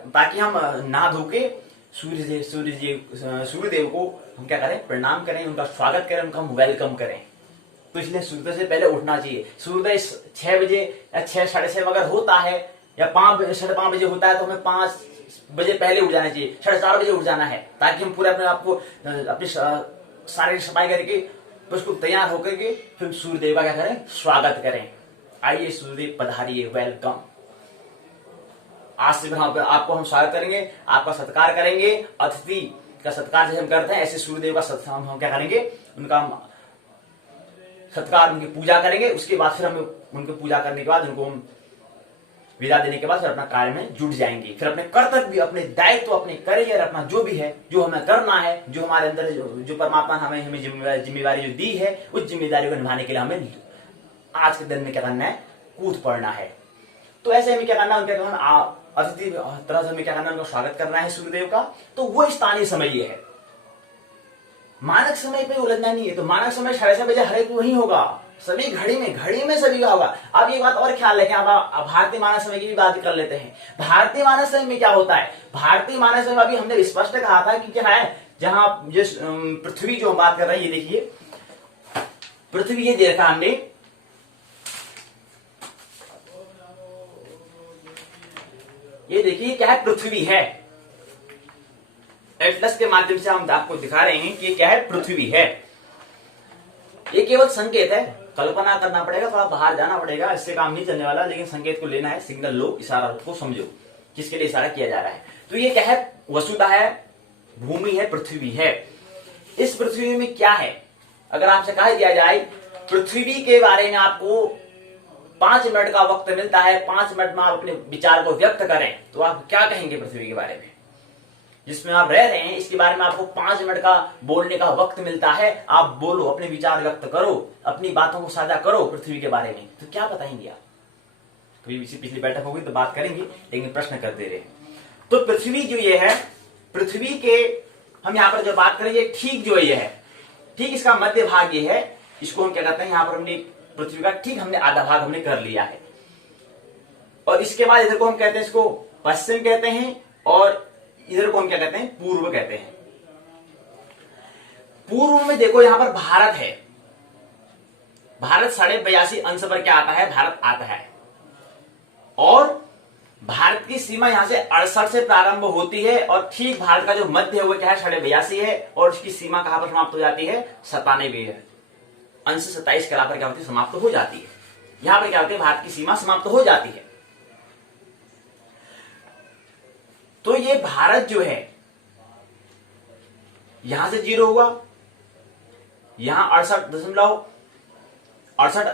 ताकि हम नहा धो के सूर्यदेव को हम क्या करें, प्रणाम करें, उनका स्वागत करें, उनका हम वेलकम करें। तो इसलिए सूर्योदय से पहले उठना चाहिए। सूर्योदय 6 बजे या 6, 6:30 अगर होता है, या 5, 5:30 बजे होता है, तो हमें 5 बजे पहले उठ जाना चाहिए, 4:30 बजे उठ जाना है, ताकि हम पूरे अपने आप को, अपनी शारीरिक सफाई करके उसको तैयार होकर के फिर सूर्यदेव का क्या करें, स्वागत करें। आइए सूर्यदेव पधारिए, वेलकम। आज से आपको हम स्वागत करेंगे, आपका सत्कार करेंगे। अतिथि का सत्कार जैसे हम करते हैं ऐसे सूर्यदेव का सत्कार हम क्या करेंगे, उनका सत्कार, उनकी पूजा करेंगे। उसके बाद फिर हम उनकी पूजा करने के बाद उनको हम विदा देने के बाद फिर अपना कार्य में जुट जाएंगे। फिर अपने कर्तव्य, अपने दायित्व, अपने करियर, अपना जो भी है, जो हमें करना है, जो हमारे अंदर जो परमात्मा ने हमें जिम्मेदारी जो दी है, उस जिम्मेदारी को निभाने के लिए हमें आज के दिन में क्या करना है, कूद पड़ना है। तो ऐसे हमें क्या करना है, उनके अतिथि तरह से हमें क्या करना है, उनका स्वागत करना है सूर्यदेव का। तो वो स्थानीय समय ये है, मानक समय पे उलझना नहीं है। तो मानक समय 6:30 बजे हर एक वही होगा, सभी घड़ी में सभी का होगा। अब एक बात और ख्याल रखें, आप भारतीय मानक समय की भी बात कर लेते हैं। भारतीय मानक समय में क्या होता है, भारतीय मानक समय अभी हमने स्पष्ट कहा था कि क्या है, जहां जिस पृथ्वी जो हम बात कर रहे हैं, ये देखिए पृथ्वी, ये देखा हमने, ये देखिए क्या है, पृथ्वी है। एटलस के माध्यम से हम आपको दिखा रहे हैं कि क्या है, पृथ्वी है। ये केवल संकेत है, कल्पना करना पड़ेगा, थोड़ा बाहर जाना पड़ेगा, इससे काम नहीं चलने वाला। लेकिन संकेत को लेना है, सिग्नल लो, इशारा को समझो किसके लिए इशारा किया जा रहा है। तो ये क्या है, वसुधा है, भूमि है, पृथ्वी है। इस पृथ्वी में क्या है, अगर आपसे कह दिया जाए पृथ्वी के बारे में आपको 5 मिनट का वक्त मिलता है, 5 मिनट में आप अपने विचार को व्यक्त करें, तो आप क्या कहेंगे पृथ्वी के बारे में, जिसमें आप रह रहे हैं, इसके बारे में आपको 5 मिनट का बोलने का वक्त मिलता है। आप बोलो, अपने विचार व्यक्त करो, अपनी बातों को साझा करो पृथ्वी के बारे में। तो क्या बताएंगे आप, कभी पिछली बैठक होगी तो बात करेंगे, लेकिन प्रश्न कर दे रहे हैं। तो पृथ्वी जो ये है, पृथ्वी के हम यहाँ पर जो बात करेंगे, ठीक जो ये है, ठीक इसका मध्य भाग ये है, इसको हम क्या कहते हैं, यहाँ पर हमने पृथ्वी का ठीक हमने आधा भाग हमने कर लिया है। और इसके बाद इधर को हम कहते हैं, इसको पश्चिम कहते हैं, और इधर को हम क्या कहते हैं, पूर्व कहते हैं। पूर्व में देखो यहां पर भारत है, भारत 82.5 अंश पर क्या आता है, भारत आता है। और भारत की सीमा यहां से 68 से प्रारंभ होती है, और ठीक भारत का जो मध्य है वो क्या है, 82.5 है, और उसकी सीमा कहां पर समाप्त हो जाती है, 97 है, अंश 27 कला पर क्या होती है, समाप्त हो जाती है। यहां पर क्या होती है, भारत की सीमा समाप्त हो जाती है। तो ये भारत जो है, यहां से 0 हुआ, यहां 68.68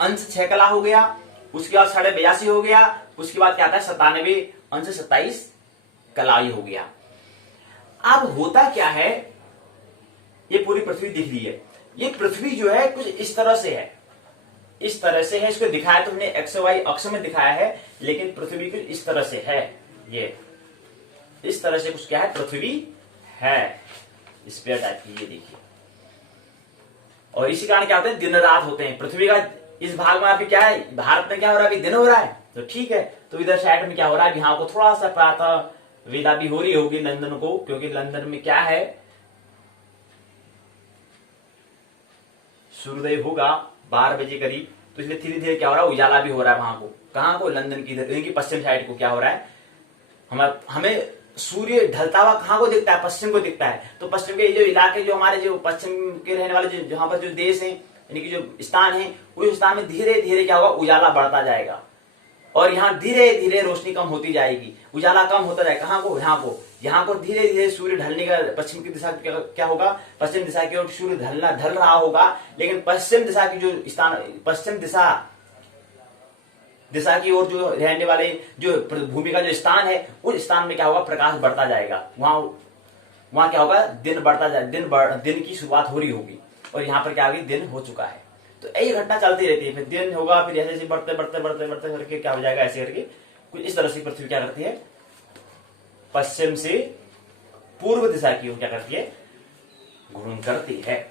अंश 6 कला हो गया, उसके बाद 82.5 हो गया, उसके बाद क्या आता है, 97 अंश 27 कलाई हो गया। अब होता क्या है, ये पूरी पृथ्वी दिख रही है, ये पृथ्वी जो है कुछ इस तरह से है, इस तरह से है। इसको दिखाया तो हमने एक्स वाई अक्ष में दिखाया है, लेकिन पृथ्वी कुछ इस तरह से है, ये इस तरह से कुछ क्या है, पृथ्वी है, स्फीयर टाइप की, ये देखिए। और इसी कारण क्या होते हैं, दिन रात होते हैं। पृथ्वी का इस भाग में अभी क्या है, भारत में क्या हो रहा है, अभी दिन हो रहा है, तो ठीक है। तो इधर साइड में क्या हो रहा है, यहाँ को थोड़ा सा प्रातः विदा भी हो रही होगी लंदन को, क्योंकि लंदन में क्या है, सूर्योदय होगा 12 बजे करीब, तो इसलिए धीरे धीरे क्या हो रहा है, उजाला भी हो रहा है वहां को, कहां को, लंदन की इधर की पश्चिम साइड को क्या हो रहा है, हमें सूर्य ढलता हुआ कहां को दिखता है, पश्चिम को दिखता है। तो पश्चिम के जो इलाके, जो हमारे जो पश्चिम के रहने वाले जो जहां पर जो देश हैं, यानी कि जो स्थान है, उस स्थान में धीरे धीरे क्या होगा, उजाला बढ़ता जाएगा, और यहाँ धीरे धीरे रोशनी कम होती जाएगी, उजाला कम होता जाएगा। कहां को, यहाँ को धीरे धीरे सूर्य ढलने का, पश्चिम की दिशा क्या होगा, पश्चिम दिशा की ओर सूर्य ढल रहा होगा। लेकिन पश्चिम दिशा की जो स्थान, पश्चिम दिशा की ओर जो रहने वाले जो भूमि का जो स्थान है, उस स्थान में क्या होगा, प्रकाश बढ़ता जाएगा, वहां क्या होगा, दिन बढ़ता जाए, दिन की शुरुआत हो रही होगी, और यहाँ पर क्या होगी, दिन हो चुका है। तो यही घटना चलती रहती है, फिर दिन होगा, फिर ऐसे बढ़ते बढ़ते बढ़ते बढ़ते करके क्या हो जाएगा, ऐसे करके कुछ इस तरह से पृथ्वी क्या करती है, पश्चिम से पूर्व दिशा की ओर क्या करती है, घूम करती है।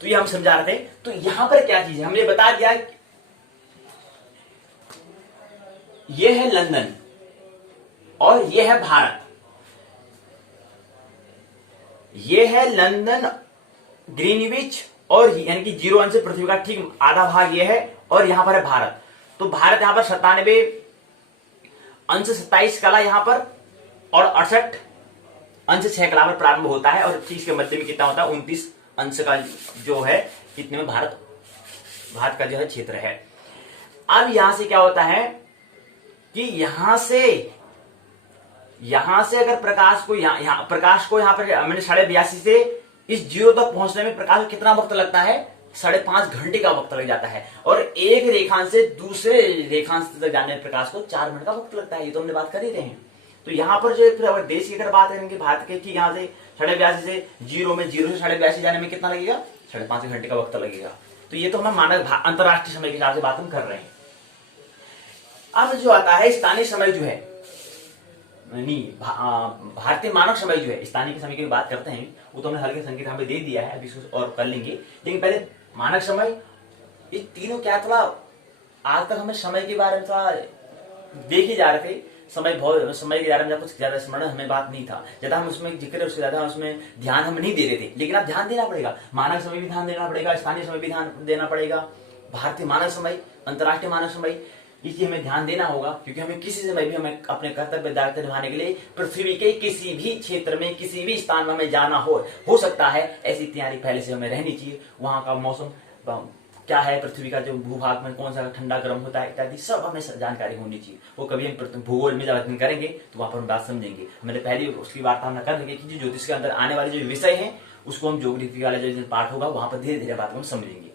तो ये हम समझा रहे थे। तो यहां पर क्या चीज है, हमने बता दिया, ये है लंदन और ये है भारत, ये है लंदन ग्रीनविच, और यानी कि 0 अंश पृथ्वी का ठीक आधा भाग ये है, और यहां पर है भारत। तो भारत यहां पर 97 अंश 27 कला यहां पर, और 68 अंश 6 कला पर प्रारंभ होता है, और ठीक के मध्य में कितना होता है, 29 अंश का जो है, कितने में भारत का जो है क्षेत्र है। अब यहां से क्या होता है, कि यहां से अगर प्रकाश को यहाँ पर मैंने 82.5 से इस जीरो तक पहुंचने में प्रकाश को कितना वक्त लगता है? 5.5 घंटे का वक्त लग जाता है। और एक रेखांश से दूसरे रेखांश तक जाने में प्रकाश को 4 मिनट का वक्त लगता है। ये तो हमने बात कर ही रहे हैं। तो यहाँ पर जो फिर अगर देश की अगर बात करेंगे भारत के, कि यहाँ से 82.5 से जीरो से 82.5 जाने में कितना लगेगा? 5.5 घंटे का वक्त लगेगा। तो ये तो हम मानक अंतरराष्ट्रीय समय के हिसाब से बात हम कर रहे हैं। अब जो आता है स्थानीय समय जो है, भारतीय मानक समय जो है, स्थानीय के समय की बात करते हैं, वो तो हमने हल्के संकेत हमें दे दिया है, अभी इसको और कर लेंगे। लेकिन पहले मानक समय, ये तीनों क्या थोड़ा आज तक हमें समय के बारे में थोड़ा देखे जा रहे थे। समय के बारे में कुछ ज्यादा स्मरण हमें बात नहीं था, ज्यादा हम उसमें जिक्र, उससे ज्यादा उसमें ध्यान हम नहीं दे रहे थे। लेकिन अब ध्यान देना पड़ेगा, मानक समय भी ध्यान देना पड़ेगा, स्थानीय समय भी ध्यान देना पड़ेगा, भारतीय मानक समय, अंतर्राष्ट्रीय मानक समय, इसलिए हमें ध्यान देना होगा। क्योंकि हमें किसी समय भी हमें अपने कर्तव्य दायित्व निभाने के लिए पृथ्वी के किसी भी क्षेत्र में, किसी भी स्थान में हमें जाना हो सकता है। ऐसी तैयारी पहले से हमें रहनी चाहिए। वहां का मौसम क्या है, पृथ्वी का जो भूभाग में कौन सा ठंडा गर्म होता है इत्यादि सब हमें जानकारी होनी चाहिए। वो कभी हम भूगोल में जब अध्ययन करेंगे तो वहां पर हम बात समझेंगे। मैंने पहले उसकी वार्ता हम कर देंगे कि जो ज्योतिष के अंदर आने वाले जो विषय हैं उसको हम ज्योग्राफी वाला जो पाठ होगा वहां पर धीरे धीरे बात हम समझेंगे।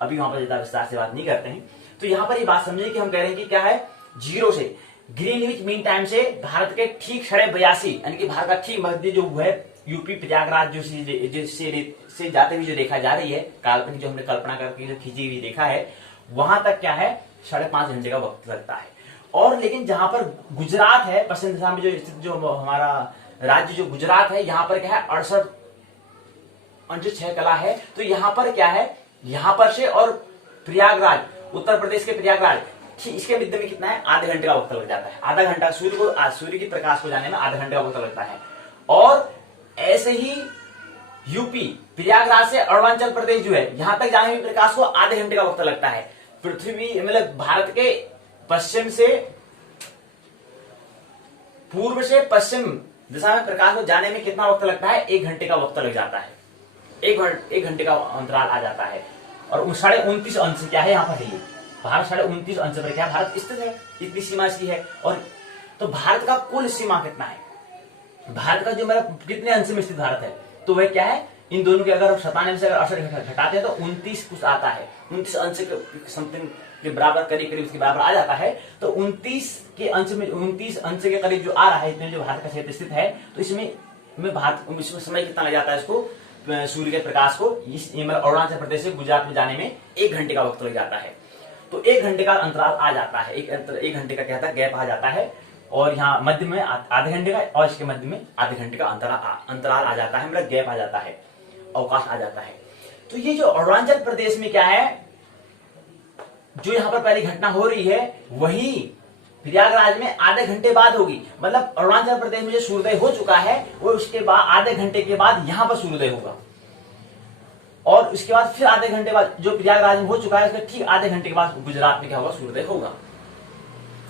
अभी वहां पर ज्यादा विस्तार से बात नहीं करते हैं। तो यहाँ पर ये बात समझिए कि हम कह रहे हैं कि क्या है, जीरो से ग्रीनविच मीन टाइम से भारत के ठीक 82.5 यानी कि भारत का ठीक मध्य जो है यूपी प्रयागराज जो से जाते हुए जो रेखा जा रही है, काल्पनिक जो हमने कल्पना करके जो खींची हुई रेखा है, वहां तक क्या है 5.5 घंटे का वक्त लगता है। और लेकिन जहां पर गुजरात है, पश्चिम दिशा में जो स्थित जो हमारा राज्य जो गुजरात है, यहाँ पर क्या है 68.6 कला है। तो यहाँ पर क्या है, यहाँ पर से और प्रयागराज, उत्तर प्रदेश के प्रयागराज, इसके मध्य में कितना है, आधे घंटे का वक्त लग जाता है। आधा घंटा सूर्य की प्रकाश को जाने में आधा घंटे का वक्त लगता है। और ऐसे ही यूपी प्रयागराज से अरुणाचल प्रदेश जो है, यहां तक जाने में प्रकाश को आधे घंटे का वक्त लगता है। पृथ्वी मतलब भारत के पश्चिम से पूर्व से पश्चिम दिशा में प्रकाश को जाने में कितना वक्त लगता है, 1 घंटे का वक्त लग जाता है। 1 घंटे का अंतराल आ जाता है। और 29.5 अंश क्या है यहाँ पर, है भारत 29.5 अंश पर क्या भारत स्थित है, इतनी सीमा इसकी है। और तो भारत का कुल सीमा कितना है, भारत का जो मतलब कितने अंश में स्थित भारत है, तो वह क्या है, इन दोनों के अगर 97 से अगर 68 घटाते हैं तो 29 कुछ आता है, 29 अंश समथिंग के बराबर करीब उसके बराबर आ जाता है। तो 29 के अंश में 29 अंश के करीब जो आ रहा है, इतने जो भारत का क्षेत्र स्थित है, तो इसमें समय कितना लग जाता है इसको, सूर्य के प्रकाश को इस अरुणाचल प्रदेश से गुजरात में जाने में 1 घंटे का वक्त लग जाता है। तो 1 घंटे का अंतराल आ जाता है, एक घंटे का कहता है गैप आ जाता है। और यहाँ मध्य में आधे घंटे का, और इसके मध्य में आधे घंटे का अंतराल आ जाता है, मतलब गैप आ जाता है, अवकाश आ जाता है। तो ये जो अरुणाचल प्रदेश में क्या है, जो यहाँ पर पहली घटना हो रही है, वही प्रयागराज में आधे घंटे बाद होगी। मतलब अरुणाचल प्रदेश में जो सूर्योदय हो चुका है, वो उसके बाद आधे घंटे के बाद यहाँ पर सूर्योदय होगा। और उसके बाद फिर आधे घंटे बाद जो प्रयागराज में हो चुका है, उसके ठीक आधे घंटे के बाद गुजरात में क्या होगा, सूर्योदय होगा।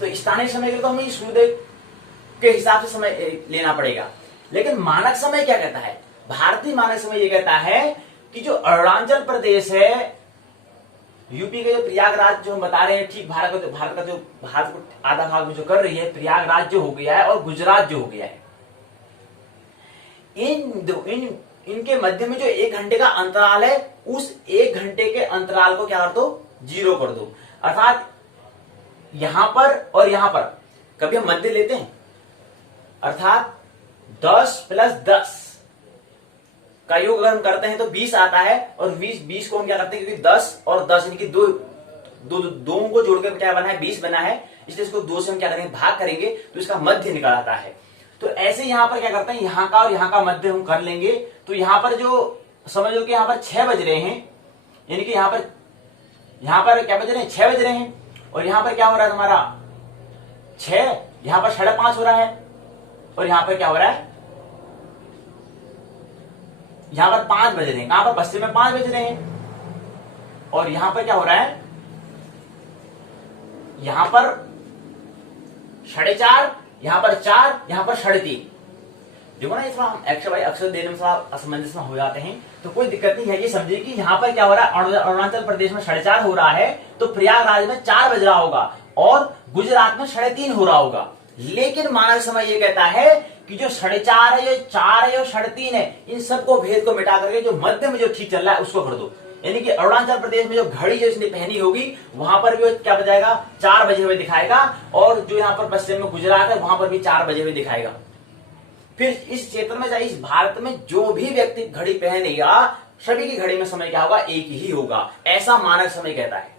तो स्थानीय समय के लिए तो हमें सूर्योदय के हिसाब से समय लेना पड़ेगा। लेकिन मानक समय क्या कहता है, भारतीय मानक समय ये कहता है कि जो अरुणाचल प्रदेश है, यूपी के जो प्रयागराज जो हम बता रहे हैं, ठीक भारत को आधा भाग में जो कर रही है, प्रयागराज जो हो गया है और गुजरात जो हो गया है, इनके मध्य में जो 1 घंटे का अंतराल है, उस 1 घंटे के अंतराल को क्या कर दो, 0 कर दो। अर्थात यहां पर और यहां पर कभी हम मध्य लेते हैं, अर्थात 10 + 10 का योग अगर हम करते हैं तो 20 आता है। और 20 को हम क्या करते हैं, क्योंकि 10 और 10 यानी कि दो को जोड़कर क्या बना है, 20 बना है, इसलिए इसको 2 से हम क्या करेंगे, भाग करेंगे, तो इसका मध्य निकल आता है। तो ऐसे यहां पर क्या करते हैं, यहां का और यहां का मध्य हम कर लेंगे। तो यहां पर जो समझ लो कि यहां पर 6 बज रहे हैं, यानी कि यहां पर क्या बज रहे हैं, 6 बज रहे हैं। और यहां पर क्या हो रहा है तुम्हारा 6, यहां पर 5:30 हो रहा है। और यहां पर क्या हो रहा है, यहां पर 5 बज रहे हैं, कहां पर, पश्चिम में 5 बज रहे हैं। और यहां पर क्या हो रहा है, यहां पर 4:30, यहां पर 4, यहां पर 3:30। देखो ना, इसमें हम एक्स वाई अक्षर देने में थोड़ा असमंजस में हो जाते हैं, तो कोई दिक्कत नहीं है। ये समझिए कि यहाँ पर क्या हो रहा है, अरुणाचल प्रदेश में 4:30 हो रहा है, तो प्रयागराज में 4 बज रहा होगा। और गुजरात में 3:30 हो रहा होगा। लेकिन मानक समय ये कहता है कि जो 4:30 है, जो 4 है, जो 3:30 है, इन सबको भेद को मिटा करके जो मध्य में जो ठीक चल रहा है उसको कर दो। यानी कि अरुणाचल प्रदेश में जो घड़ी जो इसने पहनी होगी वहां पर भी क्या बजाएगा, 4 बजे हुए दिखाएगा, और जो यहाँ पर पश्चिम में गुजरात है वहां पर भी 4 बजे हुए दिखाएगा। फिर इस क्षेत्र में चाहे इस भारत में जो भी व्यक्ति घड़ी पहनेगा सभी की घड़ी में समय क्या होगा, एक ही होगा। ऐसा मानक समय कहता है,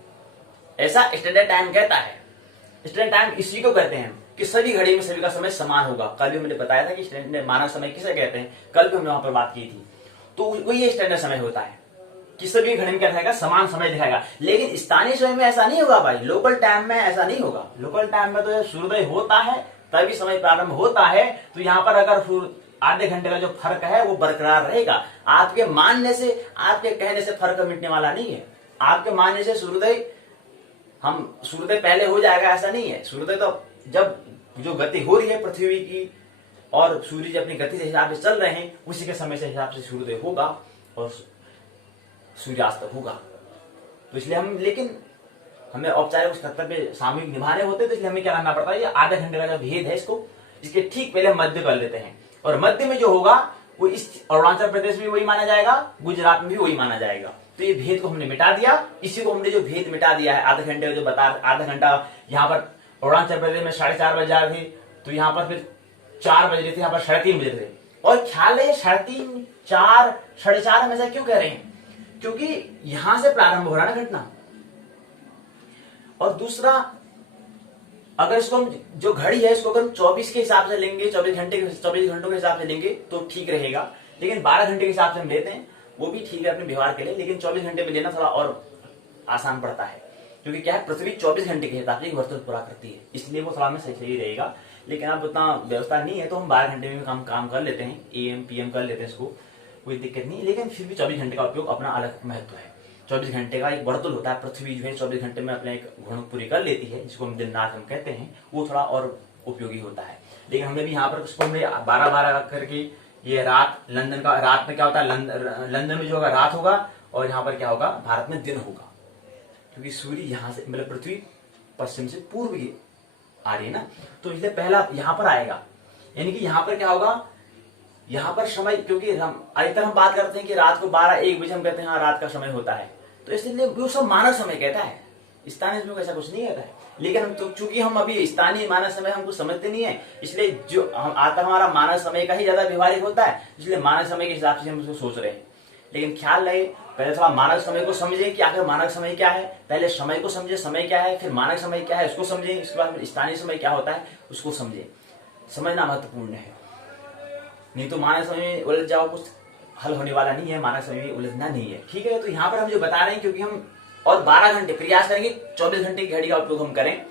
ऐसा स्टैंडर्ड टाइम कहता है। स्टैंडर्ड टाइम इसी को कहते हैं कि सभी घड़ी में सभी का समय समान होगा। कल भी मैंने बताया था कि स्टैंडर्ड मानक समय किसे कहते हैं, कल भी हमने वहां पर बात की थी। तो वही स्टैंडर्ड समय होता है कि सभी घड़ी में क्या दिखाएगा, समान समय दिखाएगा। लेकिन स्थानीय समय में ऐसा नहीं होगा भाई, लोकल टाइम में ऐसा नहीं होगा। लोकल टाइम में तो सूर्योदय होता है तभी समय प्रारंभ होता है, तो यहाँ पर अगर आधे घंटे का जो फर्क है वो बरकरार रहेगा। आपके मानने से, आपके कहने से फर्क मिटने वाला नहीं है। आपके मानने से सूर्योदय पहले हो जाएगा ऐसा नहीं है। सूर्योदय तो जब जो गति हो रही है पृथ्वी की और सूर्य जब अपनी गति के हिसाब से चल रहे हैं उसी के समय से हिसाब से सूर्योदय होगा और सूर्यास्त होगा। तो इसलिए लेकिन हमें औपचारिक उस कर्तव्य सामूहिक निभाने होते, तो इसलिए हमें क्या करना पड़ता है, ये आधे घंटे का जो भेद है इसके ठीक पहले मध्य कर लेते हैं। और मध्य में जो होगा वो इस अरुणाचल प्रदेश में वही माना जाएगा, गुजरात में भी वही माना जाएगा। तो ये भेद को हमने मिटा दिया। इसी को हमने जो भेद मिटा दिया है, आधे घंटे का जो बता, आधा घंटा यहाँ पर अरुणाचल प्रदेश में 4:30 बज रहे थे, तो यहाँ पर फिर 4 बज रहे थे, यहाँ पर 3:30 बज रहे थे। और ख्याल है 3:30, 4, 4:30 में ऐसा क्यों कह रहे हैं, क्योंकि यहां से प्रारंभ हो रहा है ना घटना। और दूसरा, अगर इसको हम जो घड़ी है इसको अगर 24 के हिसाब से लेंगे, 24 घंटों के हिसाब से लेंगे तो ठीक रहेगा। लेकिन 12 घंटे के हिसाब से हम लेते हैं वो भी ठीक है अपने व्यवहार के लिए, लेकिन 24 घंटे में लेना थोड़ा और आसान पड़ता है, क्योंकि क्या है, पृथ्वी 24 घंटे के हिसाब से एक वर्तुल पूरा करती है, इसलिए वो थोड़ा में सही रहेगा। लेकिन अब उतना व्यवस्था नहीं है तो हम 12 घंटे में काम कर लेते हैं, AM PM कर लेते हैं, इसको कोई दिक्कत नहीं। लेकिन फिर भी 24 घंटे का उपयोग अपना अलग महत्व है। 24 घंटे का एक वर्तुल होता है, पृथ्वी जो है 24 घंटे में अपने एक घूर्णन पूरी कर लेती है, जिसको हम दिन रात हम कहते हैं, वो थोड़ा और उपयोगी होता है। लेकिन हमने भी यहाँ पर उसको हमने 12-12 करके ये रात, लंदन का रात में क्या होता है, लंदन में जो होगा रात होगा और यहाँ पर क्या होगा, भारत में दिन होगा, क्योंकि सूर्य यहाँ से मतलब पृथ्वी पश्चिम से पूर्व आ रही है ना, तो इसलिए पहला यहाँ पर आएगा। यानी कि यहाँ पर क्या होगा, यहाँ पर समय, क्योंकि अधिकतर हम बात करते हैं कि रात को 12-1 बजे हम कहते हैं हाँ रात का समय होता है, तो इसलिए वो सब मानक समय कहता है, स्थानीय समय ऐसा कुछ नहीं कहता है। लेकिन हम तो चूंकि हम अभी स्थानीय मानक समय हमको समझते नहीं है, इसलिए जो हम आता हमारा मानक समय का ही ज्यादा व्यवहारिक होता है, इसलिए मानक समय के हिसाब से हम उसको सोच रहे हैं। लेकिन ख्याल रहे, पहले थोड़ा मानक समय को समझे कि आखिर मानक समय क्या है, पहले समय को समझे समय क्या है, फिर मानक समय क्या है उसको समझे, इसके बाद स्थानीय समय क्या होता है उसको समझे। समझना महत्वपूर्ण है, नहीं तो मानक समय में उलझ जाओ, कुछ हल होने वाला नहीं है, मानक समय में उलझना नहीं है। ठीक है, तो यहाँ पर हम जो बता रहे हैं, क्योंकि हम और 12 घंटे प्रयास करेंगे 24 घंटे की घड़ी का उपयोग हम करें,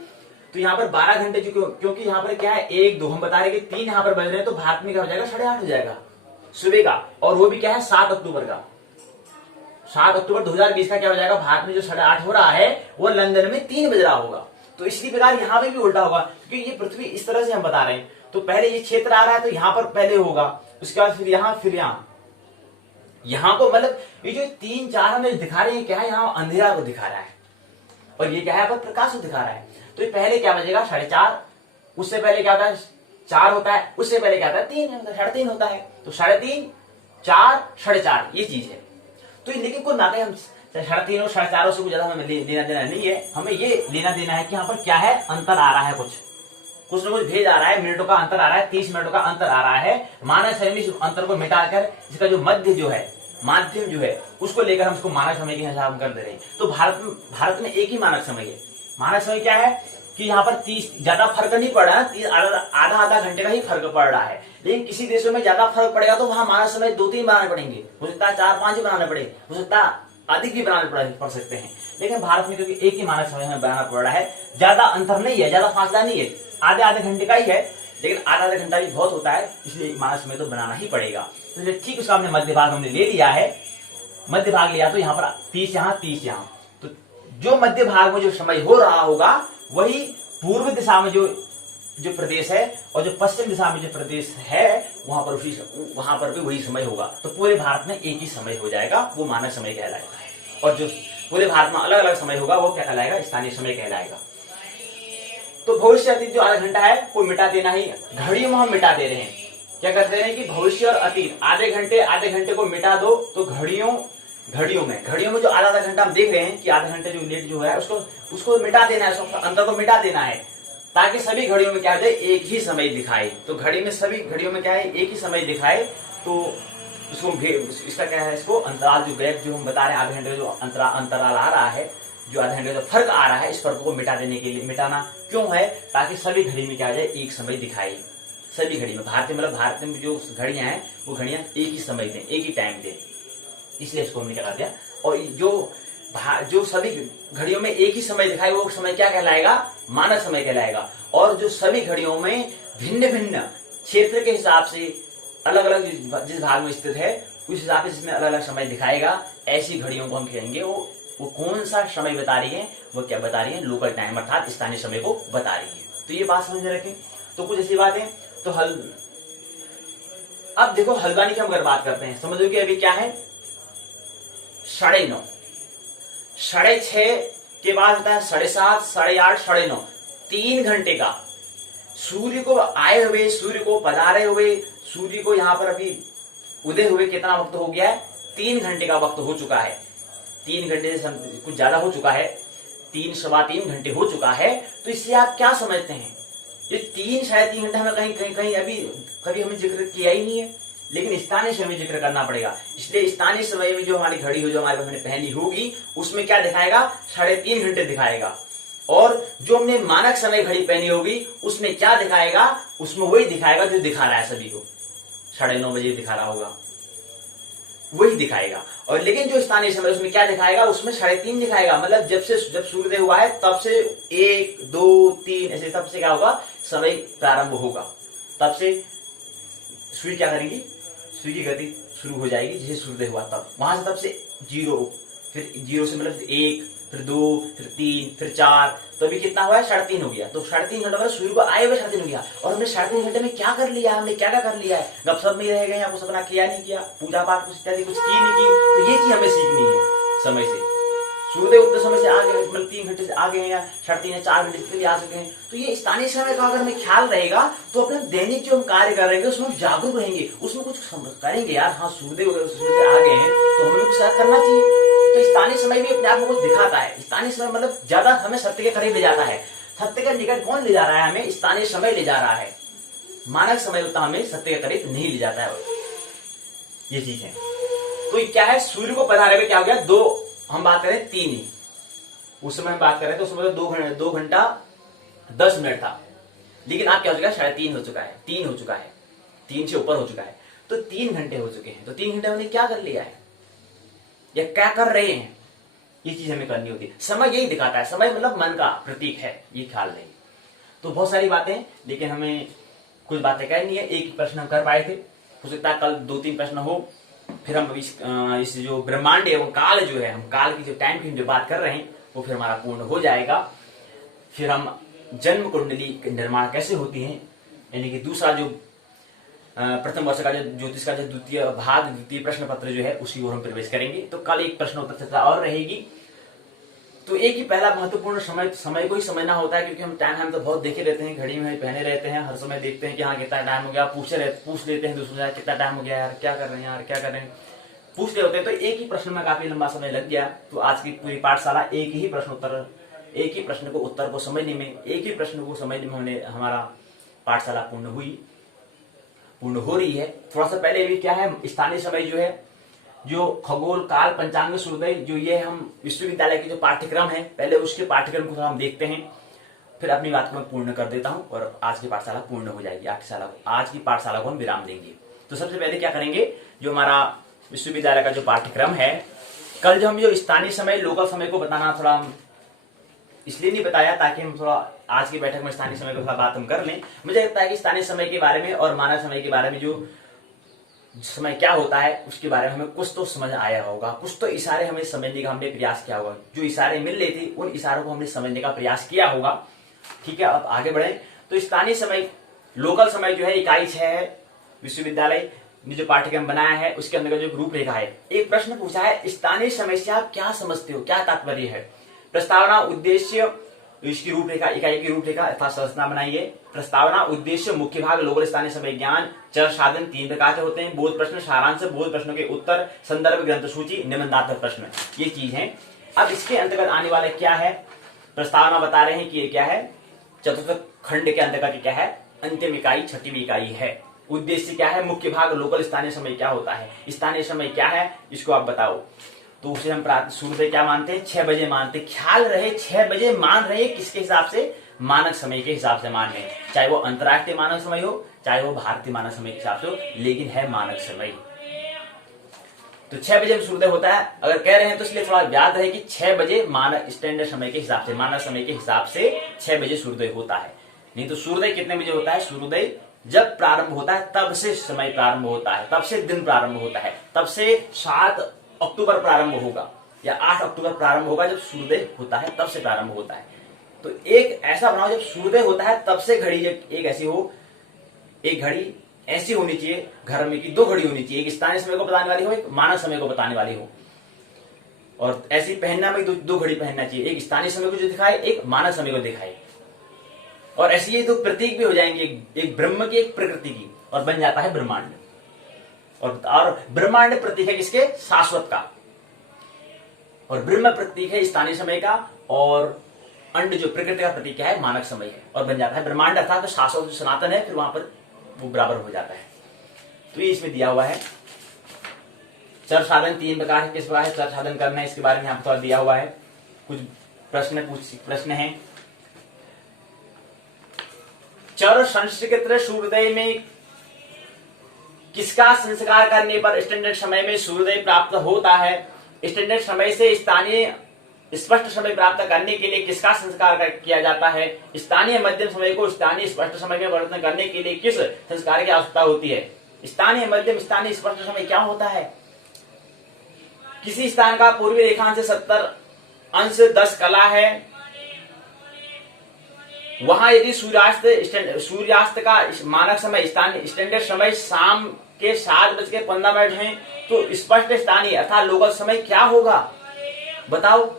तो यहाँ पर 12 घंटे जो, क्योंकि यहाँ पर क्या है 1, 2 हम बता रहे हैं कि 3 यहाँ पर बज रहे हैं, तो भारत में क्या हो जाएगा 8:30 हो जाएगा सुबह का, और वो भी क्या है 7 अक्टूबर का, 7 अक्टूबर 2020 का क्या हो जाएगा, भारत में जो 8:30 हो रहा है वो लंदन में 3 बज रहा होगा। तो इसी प्रकार यहाँ पे भी उल्टा होगा, क्योंकि ये पृथ्वी इस तरह से हम बता रहे हैं, तो पहले ये क्षेत्र आ रहा है तो यहाँ पर पहले होगा, उसके बाद फिर यहाँ यहाँ को, मतलब ये जो 3-4 हमें दिखा रहे हैं क्या है, यहाँ अंधेरा को दिखा रहा है और ये क्या है, प्रकाश को दिखा रहा है। तो ये पहले क्या बजेगा 4:30, उससे पहले क्या होता है 4 होता है, उससे पहले क्या होता है 3, 3:30 होता है, तो 3:30, 4, 4:30 ये चीज है। तो लेकिन कोई नाते हम 3:30 और 4:30 से कुछ ज्यादा हमें लेना देना नहीं है, हमें ये लेना देना है कि यहाँ पर क्या है, अंतर आ रहा है, कुछ ना कुछ भेद आ रहा है, मिनटों का अंतर आ रहा है, 30 मिनटों का अंतर आ रहा है। मानक समय में इस अंतर को मिटाकर इसका जो मध्य जो है, माध्यम जो है उसको लेकर हम उसको मानक समय के हिसाब कर दे रहे हैं। तो भारत में एक ही मानक समय है। मानक समय क्या है कि यहाँ पर 30 ज्यादा फर्क नहीं पड़ रहा है, आधा घंटे का ही फर्क पड़ रहा है। लेकिन किसी देशों में ज्यादा फर्क पड़ेगा तो वहां मानक समय 2-3 बनाने पड़ेंगे, हो सकता है 4-5 ही बनाने पड़े, हो सकता है अधिक भी बनाने पड़ सकते हैं। लेकिन भारत में क्योंकि एक ही मानक समय हमें बनाना पड़ रहा है, ज्यादा अंतर नहीं है, ज्यादा फासला नहीं है, आधे घंटे का ही है, लेकिन आधा घंटा भी बहुत होता है, इसलिए मानक समय तो बनाना ही पड़ेगा। तो ठीक उसका हमने मध्य भाग हमने ले लिया है, मध्य भाग लिया तो यहाँ पर 30 यहाँ 30 यहाँ, तो जो मध्य भाग में जो समय हो रहा होगा वही पूर्व दिशा में जो प्रदेश है और जो पश्चिम दिशा में जो प्रदेश है वहां पर भी वही समय होगा। तो पूरे भारत में एक ही समय हो जाएगा, वो मानक समय कहलाएगा, और जो पूरे भारत में अलग अलग समय होगा वो क्या कहलाएगा, स्थानीय समय कहलाएगा। तो भविष्य अतीत जो आधा घंटा है वो मिटा देना ही, घड़ियों में हम मिटा दे रहे हैं। क्या करते हैं कि भविष्य और अतीत आधे घंटे को मिटा दो, तो घड़ियों में जो आधा घंटा हम देख रहे हैं कि आधे घंटे जो लेट जो है उसको मिटा देना है, उसको अंतर को मिटा देना है, ताकि सभी घड़ियों में क्या हो जाए, एक ही समय दिखाए। तो सभी घड़ियों में क्या है, एक ही समय दिखाए। तो उसको इसका क्या है, इसको अंतराल जो गैप जो हम बता रहे हैं, आधे घंटे जो अंतराल आ रहा है, जो आधे घंटे का फर्क आ रहा है, इस फर्क को मिटा देने के लिए, मिटाना क्यों है, ताकि सभी घड़ी में क्या हो जाए, एक समय दिखाई। सभी घड़ी में भारत में जो घड़ियां हैं वो घड़ियां एक ही समय दें, एक ही टाइम दें, इसलिए इसको हमने करा दिया। और जो सभी घड़ियों में एक ही समय दिखाई, वो समय क्या कहलाएगा, मानक समय कहलाएगा। और जो सभी घड़ियों में भिन्न भिन्न क्षेत्र के हिसाब से अलग अलग जिस भाग में स्थित है उस हिसाब से जिसमें अलग अलग समय दिखाएगा, ऐसी घड़ियों को हम कहेंगे वो कौन सा समय बता रही है, वो क्या बता रही है, लोकल टाइम अर्थात स्थानीय समय को बता रही है। तो ये बात समझ रखें। तो कुछ ऐसी बात है। तो अब देखो हल्द्वानी की हम अगर बात करते हैं, समझो कि अभी क्या है, 9:30, 6:30 के बाद होता है 7:30, 8:30, 9:30, 3 घंटे का सूर्य को आए हुए, सूर्य को पधारे हुए, सूर्य को यहाँ पर अभी उदय हुए कितना वक्त हो गया है, 3 घंटे का वक्त हो चुका है। 3 घंटे से कुछ ज्यादा हो चुका है, 3-3.25 घंटे हो चुका है। तो इससे आप क्या समझते हैं, ये 3-3.5 घंटे हमें कहीं अभी कभी हमने जिक्र किया ही नहीं है, लेकिन स्थानीय समय जिक्र करना पड़ेगा। इसलिए स्थानीय समय में जो हमारी घड़ी हो, जो हमारे हमने पहनी होगी, उसमें क्या दिखाएगा, 3.5 घंटे दिखाएगा। और जो हमने मानक समय घड़ी पहनी होगी उसमें क्या दिखाएगा, उसमें वही दिखाएगा जो दिखा रहा है सभी को, 9:30 बजे दिखा रहा होगा, वही दिखाएगा। और लेकिन जो स्थानीय समय उसमें क्या दिखाएगा, उसमें 3:30 दिखाएगा। मतलब जब सूर्योदय हुआ है तब से 1, 2, 3 ऐसे तब से क्या होगा, समय प्रारंभ होगा। तब से सूर्य क्या करेंगी, सूर्य की गति शुरू हो जाएगी जैसे सूर्योदय हुआ तब, वहां से तब से 0, फिर 0 से मतलब 1, फिर 2, फिर 3, फिर 4, तो अभी कितना हुआ है, 3:30 हो गया। तो 3.5 घंटे सूर्य को आए हुए 3:30 हो गया। और हमने 3.5 घंटे में क्या कर लिया, हमने क्या कर लिया है, गपशप में रह गए या कुछ अपना किया नहीं किया, पूजा पाठ कुछ इत्यादि कुछ की नहीं की। तो ये चीज हमें सीखनी है समय से। सूर्योदय उतने समय से आ गए, मतलब 3 घंटे से आ गए हैं, या 3.5 या 4 घंटे के लिए आ चुके हैं। तो ये स्थानीय समय का अगर हमें ख्याल रहेगा तो अपने दैनिक जो हम कार्य कर रहे हैं उसमें जागरूक रहेंगे, उसमें कुछ करेंगे यार, हाँ सूर्योदय से आ गए हैं तो हमें कुछ करना चाहिए। तो स्थानीय समय भी अपने आप में कुछ दिखाता है। स्थानीय समय मतलब ज्यादा हमें सत्य के करीब ले जाता है। सत्य के निकट कौन ले जा रहा है, हमें स्थानीय समय ले जा रहा है। मानक समय उतना हमें सत्य के करीब नहीं ले जाता है। ये चीज है। तो क्या है, सूर्य को पधारे में क्या हो गया, 2, हम बात करें 3 ही, उस समय हम बात करें तो उस समय 2 घंटा 10 मिनट था, लेकिन आप क्या हो चुका है, 3:30 हो चुका है, 3 हो चुका है, 3 से ऊपर हो चुका है। तो 3 घंटे हो चुके हैं। तो 3 घंटे हमने क्या कर लिया है या क्या कर रहे हैं, ये चीज हमें करनी होती है। समय यही दिखाता है, समय मतलब मन का प्रतीक है, ये ख्याल नहीं। तो बहुत सारी बातें, लेकिन हमें कुछ बातें करनी है। एक प्रश्न हम कर पाए थे, हो सकता है कल 2-3 प्रश्न हो। फिर हम इस जो ब्रह्मांड एवं काल जो है, हम काल की जो टाइम की जो बात कर रहे हैं वो फिर हमारा पूर्ण हो जाएगा। फिर हम जन्म कुंडली निर्माण कैसे होती है, यानी कि दूसरा जो प्रथम वर्ष का जो ज्योतिष का जो द्वितीय प्रश्न पत्र जो है उसी ओर हम प्रवेश करेंगे। तो कल एक प्रश्न उत्तर चर्चा और रहेगी। तो एक ही पहला महत्वपूर्ण समय को ही समझना होता है, क्योंकि हम टाइम तो बहुत देखे रहते हैं, घड़ी में पहने रहते हैं, हर समय देखते हैं कि हाँ कितना टाइम हो गया, पूछ लेते हैं दूसरों से कितना टाइम हो गया यार, क्या कर रहे हैं यार, क्या कर रहे हैं, पूछ रहे होते हैं। तो एक ही प्रश्न में काफी लंबा समय लग गया। तो आज की पूरी पाठशाला एक ही प्रश्न को उत्तर को समझने में, एक ही प्रश्न को समझने में हमारा पाठशाला पूर्ण हो रही है। थोड़ा सा पहले भी क्या है, स्थानीय समय जो है, जो खगोल काल पंचांग सूर्योदय जो ये हम विश्वविद्यालय की जो पाठ्यक्रम है, पहले उसके पाठ्यक्रम को हम देखते हैं, फिर अपनी बात को मैं पूर्ण कर देता हूं और आज की पाठशाला पूर्ण हो जाएगी। आज की पाठशाला को हम विराम देंगे। तो सबसे पहले क्या करेंगे, जो हमारा विश्वविद्यालय का जो पाठ्यक्रम है, कल जो हम जो स्थानीय समय लोकल समय को बताना थोड़ा इसलिए नहीं बताया ताकि हम थोड़ा आज की बैठक में स्थानीय समय को थोड़ा बात हम कर लें। मुझे लगता है कि स्थानीय समय के बारे में और मानव समय के बारे में, जो समय क्या होता है उसके बारे में हमें कुछ तो समझ आया होगा, कुछ तो इशारे हमें समझने का हमने प्रयास किया होगा। जो इशारे मिल रहे थे उन इशारों को हमने समझने का प्रयास किया होगा। ठीक है, अब आगे बढ़े। तो स्थानीय समय लोकल समय जो है इकाई 6 है, विश्वविद्यालय ने जो पाठ्यक्रम बनाया है उसके अंदर का जो रूपरेखा है। एक प्रश्न पूछा है, स्थानीय समय से आप क्या समझते हो, क्या तात्पर्य है। प्रस्तावना, उद्देश्य तो इसकी रूपरेखा, इकाई की रूपरेखा अर्थात संरचना बनाइए। प्रस्तावना, उद्देश्य, मुख्य भाग, लोकल स्थानीय समय ज्ञान, चर साधन 3 प्रकार के होते हैं। बोध प्रश्न, सारांश, बोध प्रश्नों के उत्तर, संदर्भ, ग्रंथ सूची, निबंधात्मक प्रश्न, ये चीज है। अब इसके अंतर्गत आने वाले क्या है, प्रस्तावना बता रहे हैं कि ये क्या है, चतुर्थ खंड के अंतर्गत क्या है, अंतिम इकाई 6वीं इकाई है। उद्देश्य क्या है, मुख्य भाग, लोकल स्थानीय समय क्या होता है, स्थानीय समय क्या है, इसको आप बताओ। तो उसे हम सूर्योदय क्या मानते हैं, 6 बजे मानते हैं। ख्याल रहे 6 बजे मान रहे किसके हिसाब से, मानक समय के हिसाब से मान रहे, चाहे वो अंतरराष्ट्रीय मानक समय हो, चाहे वो भारतीय मानक समय के हिसाब से हो, लेकिन है मानक समय। तो 6 बजे सूर्योदय होता है, अगर कह रहे हैं तो इसलिए थोड़ा याद रहे कि 6 बजे मानक स्टैंडर्ड समय के हिसाब से, मानक समय के हिसाब से 6 बजे सूर्योदय होता है। नहीं तो सूर्योदय कितने बजे होता है, सूर्योदय जब प्रारंभ होता है तब से समय प्रारंभ होता है, तब से दिन प्रारंभ होता है, तब से 7 अक्टूबर प्रारंभ होगा या 8 अक्टूबर प्रारंभ होगा, जब सूर्योदय होता है तब से प्रारंभ होता है। तो एक ऐसा बनाओ जब सूर्योदय होता है तब से घड़ी एक ऐसी हो, एक घड़ी ऐसी होनी चाहिए घर में कि 2 घड़ी होनी चाहिए, एक स्थानीय समय को बताने वाली हो, एक मानक समय को बताने वाली हो। और ऐसी पहनना में 2 घड़ी पहनना चाहिए, एक स्थानीय समय को जो दिखाए, एक मानक समय को दिखाए। और ऐसी ये 2 प्रतीक भी हो जाएंगे, एक ब्रह्म की, एक प्रकृति की, और बन जाता है ब्रह्मांड। और ब्रह्मांड प्रतीक है किसके, शाश्वत का, और ब्रह्म प्रतीक है स्थानीय समय का, और अंड जो प्रकृति का प्रतीक है मानक समय है, और बन जाता है ब्रह्मांड। अर्थात शाश्वत जो सनातन है, फिर वहां पर वो बराबर हो जाता है। तो ये इसमें दिया हुआ है। चर साधन 3 प्रकार किस प्रकार है चर साधन करना है, इसके बारे में यहाँ पर दिया हुआ है। कुछ प्रश्न है। चर संस्कृत सूर्योदय में किसका संस्कार करने पर स्टैंडर्ड समय में सूर्योदय प्राप्त होता है। स्टैंडर्ड समय से स्थानीय स्पष्ट समय प्राप्त करने के लिए किसका संस्कार किया जाता है। स्थानीय मध्यम समय को स्थानीय स्पष्ट समय में परिवर्तन करने के लिए किस संस्कार की आवश्यकता होती है। स्थानीय मध्यम स्थानीय स्पष्ट समय क्या होता है। किसी स्थान का पूर्वी रेखांश से 70 अंश 10 कला है, वहां यदि सूर्यास्त का मानक समय स्टैंडर्ड समय शाम के 7:15 है, तो स्पष्ट स्थानीय अर्थात लोकल समय क्या होगा बताओ।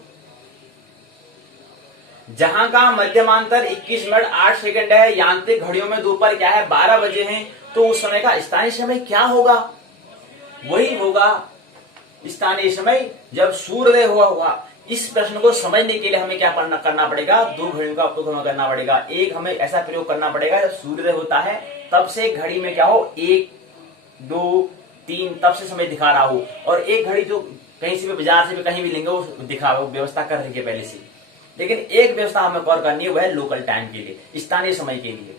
जहां का मध्यमांतर 21 मिनट 8 सेकंड है, यांत्रिक घड़ियों में दोपहर क्या है 12 बजे हैं, तो उस समय का स्थानीय समय क्या होगा, वही होगा स्थानीय समय जब सूर्योदय हुआ होगा। इस प्रश्न को समझने के लिए हमें क्या करना पड़ेगा, 2 घड़ियों का उपयोग करना पड़ेगा। एक हमें ऐसा प्रयोग करना पड़ेगा जब सूर्योदय होता है तब से घड़ी में क्या हो 1 2 3 तब से समय दिखा रहा हो, और एक घड़ी जो कहीं से भी बाजार से भी कहीं भी लेंगे वो दिखा व्यवस्था कर रही है पहले से। लेकिन एक व्यवस्था हमें और करनी है, वह है लोकल टाइम के लिए, स्थानीय समय के लिए।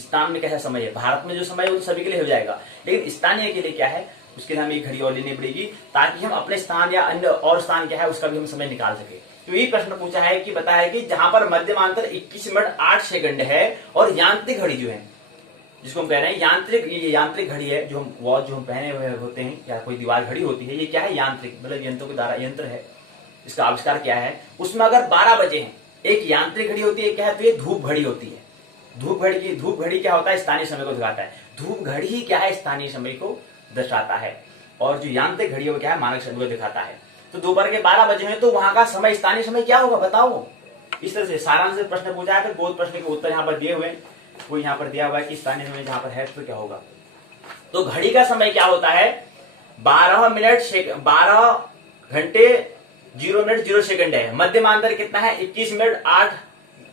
स्थान में कैसा समय है, भारत में जो समय है वो तो सभी के लिए हो जाएगा, लेकिन स्थानीय के लिए क्या है, उसके लिए हमें एक घड़ी और लेनी पड़ेगी ताकि हम अपने स्थान या अन्य और स्थान क्या है उसका भी हम समय निकाल सके। तो यही प्रश्न पूछा है कि बताया कि जहां पर मध्यमांतर 21 मिनट 8 सेकंड है और यांत्रिक घड़ी जो है जिसको हम कह रहे हैं यांत्रिक घड़ी है, जो हम वॉच जो हम पहने हुए होते हैं या कोई दीवार घड़ी होती है, ये क्या है यांत्रिक, मतलब यंत्रों के द्वारा यंत्र है, इसका आविष्कार क्या है। उसमें अगर 12 बजे हैं, एक यांत्रिक घड़ी होती है क्या है, तो ये धूप घड़ी होती है। धूप घड़ी क्या होता है, स्थानीय समय को दिखाता है। धूप घड़ी ही क्या है, स्थानीय समय को दर्शाता है, और जो यांत्रिक घड़ी है वो क्या है, मानक समय को दिखाता है। तो दोपहर के 12 बजे हैं तो वहां का समय स्थानीय समय क्या होगा बताओ। इस तरह से सारांश से प्रश्न पूछा है, फिर बोध प्रश्न के उत्तर यहाँ पर दिए हुए, वो यहाँ पर दिया हुआ है कि स्थानीय समय जहां पर है तो क्या होगा। तो घड़ी का समय क्या होता है, 12 घंटे 0 मिनट 0 सेकंड है। मध्यमांतर कितना है, 21 मिनट 8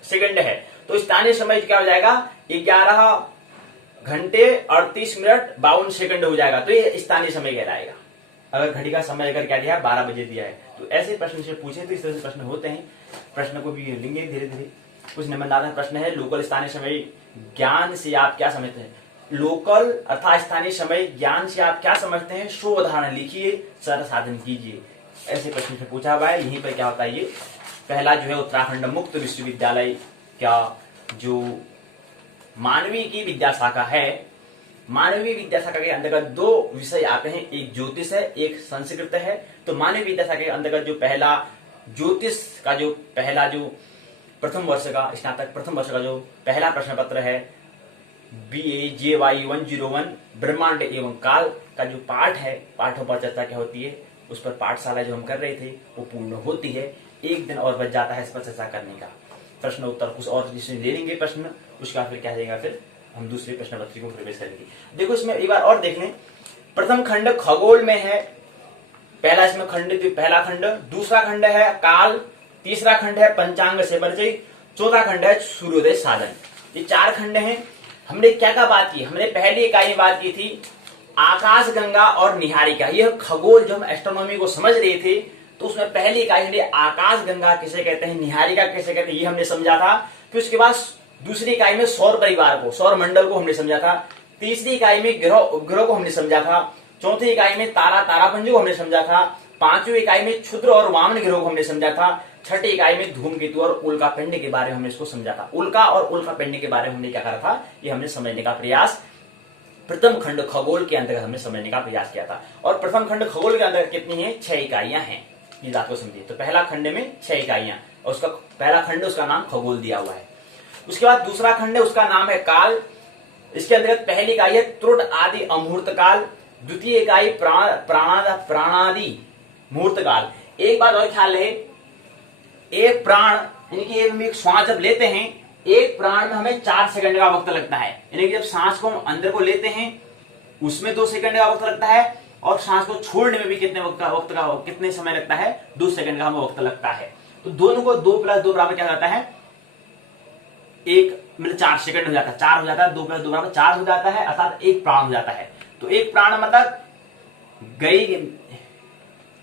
सेकंड है। तो स्थानीय समय क्या हो जाएगा, 11 घंटे 38 मिनट 52 सेकंड हो जाएगा। तो ये स्थानीय समय कहलाएगा अगर घड़ी का समय अगर क्या दिया है 12 बजे दिया है। तो ऐसे प्रश्न से पूछे तो इस तरह से प्रश्न होते हैं। प्रश्न को भी लेंगे धीरे धीरे। कुछ निबंधात्मक प्रश्न है, लोकल स्थानीय समय ज्ञान से आप क्या समझते हैं। लोकल अर्थात स्थानीय समय ज्ञान से आप क्या समझते हैं, शो उदाहरण लिखिए, सर साधन कीजिए। ऐसे प्रश्न से पूछा हुआ है। यहीं पर क्या होता है, ये पहला जो है उत्तराखंड मुक्त विश्वविद्यालय का जो मानवीय की विद्या शाखा है, मानवीय विद्या शाखा के अंतर्गत 2 विषय आते हैं, एक ज्योतिष है, एक संस्कृत है। तो मानवीय विद्या शाखा के अंतर्गत जो पहला ज्योतिष का जो पहला जो प्रथम वर्ष का स्नातक प्रथम वर्ष का जो पहला प्रश्न पत्र है, BAJY 101 ब्रह्मांड एवं काल का जो पाठ है, पाठों पर चर्चा क्या होती है, उस पर पाठशाला जो हम कर रहे थे वो पूर्ण होती है। एक दिन और बच जाता है इस पर चर्चा करने का। प्रश्न उत्तर कुछ और जिसमें ले लेंगे प्रश्न, उसका फिर क्या देगा, फिर हम दूसरे प्रश्न पत्रिका को प्रवेश करेंगे। देखो इसमें एक बार और देख लें। प्रथम खंड खगोल में है, पहला इसमें खंड, पहला खंड। दूसरा खंड है काल, तीसरा खंड है पंचांग से परिचय, चौथा खंड है सूर्योदय साधन। ये 4 खंड हैं। हमने क्या क्या बात की, हमने पहली इकाई में बात की थी आकाश गंगा और निहारिका। यह खगोल जो हम एस्ट्रोनॉमी को समझ रहे थे, तो उसमें पहली इकाई हमने आकाश गंगा किसे कहते हैं, निहारिका किसे कहते हैं, ये हमने समझा था। फिर उसके बाद दूसरी इकाई में सौर परिवार को, सौर मंडल को हमने समझा था। तीसरी इकाई में ग्रह उपग्रह को हमने समझा था। चौथी इकाई में तारा तारापुंज को हमने समझा था। पांचवी इकाई में क्षुद्र और वामन ग्रह को हमने समझा था। छठी इकाई में धूमकेतु और उल्का पिंड के बारे में हमने इसको समझा था। उल्का और उल्का पिंड के बारे में हमने क्या करा था, ये हमने समझने का प्रयास प्रथम खंड खगोल के अंतर्गत हमने समझने का प्रयास किया था। और प्रथम खंड खगोल के अंतर्गत कितनी है, 6 इकाइयां हैं। इस बात को समझिए। तो पहला खंड में 6 इकाइयां, और उसका पहला खंड उसका नाम खगोल दिया हुआ है। उसके बाद दूसरा खंड है, उसका नाम है काल। इसके अंतर्गत पहली इकाई है त्रुट आदि अमुहूर्त काल, द्वितीय इकाई प्राणादि मुहूर्त काल। एक बात और ख्याल रहे, एक प्राण यानी कि एक श्वास जब लेते हैं, एक प्राण में हमें 4 सेकंड का वक्त लगता है। यानी कि जब सांस को हम अंदर को लेते हैं उसमें 2 सेकंड का वक्त लगता है, और सांस को छोड़ने में भी कितने समय लगता है, 2 सेकंड का हमें वक्त लगता है। तो दोनों को 2 + 2 बराबर क्या जाता है, 1 मतलब 4 सेकंड हो जाता है। 4 हो जाता है, 2 + 2 बराबर 4 हो जाता है, अर्थात एक प्राण हो जाता है। तो एक प्राण मतलब गई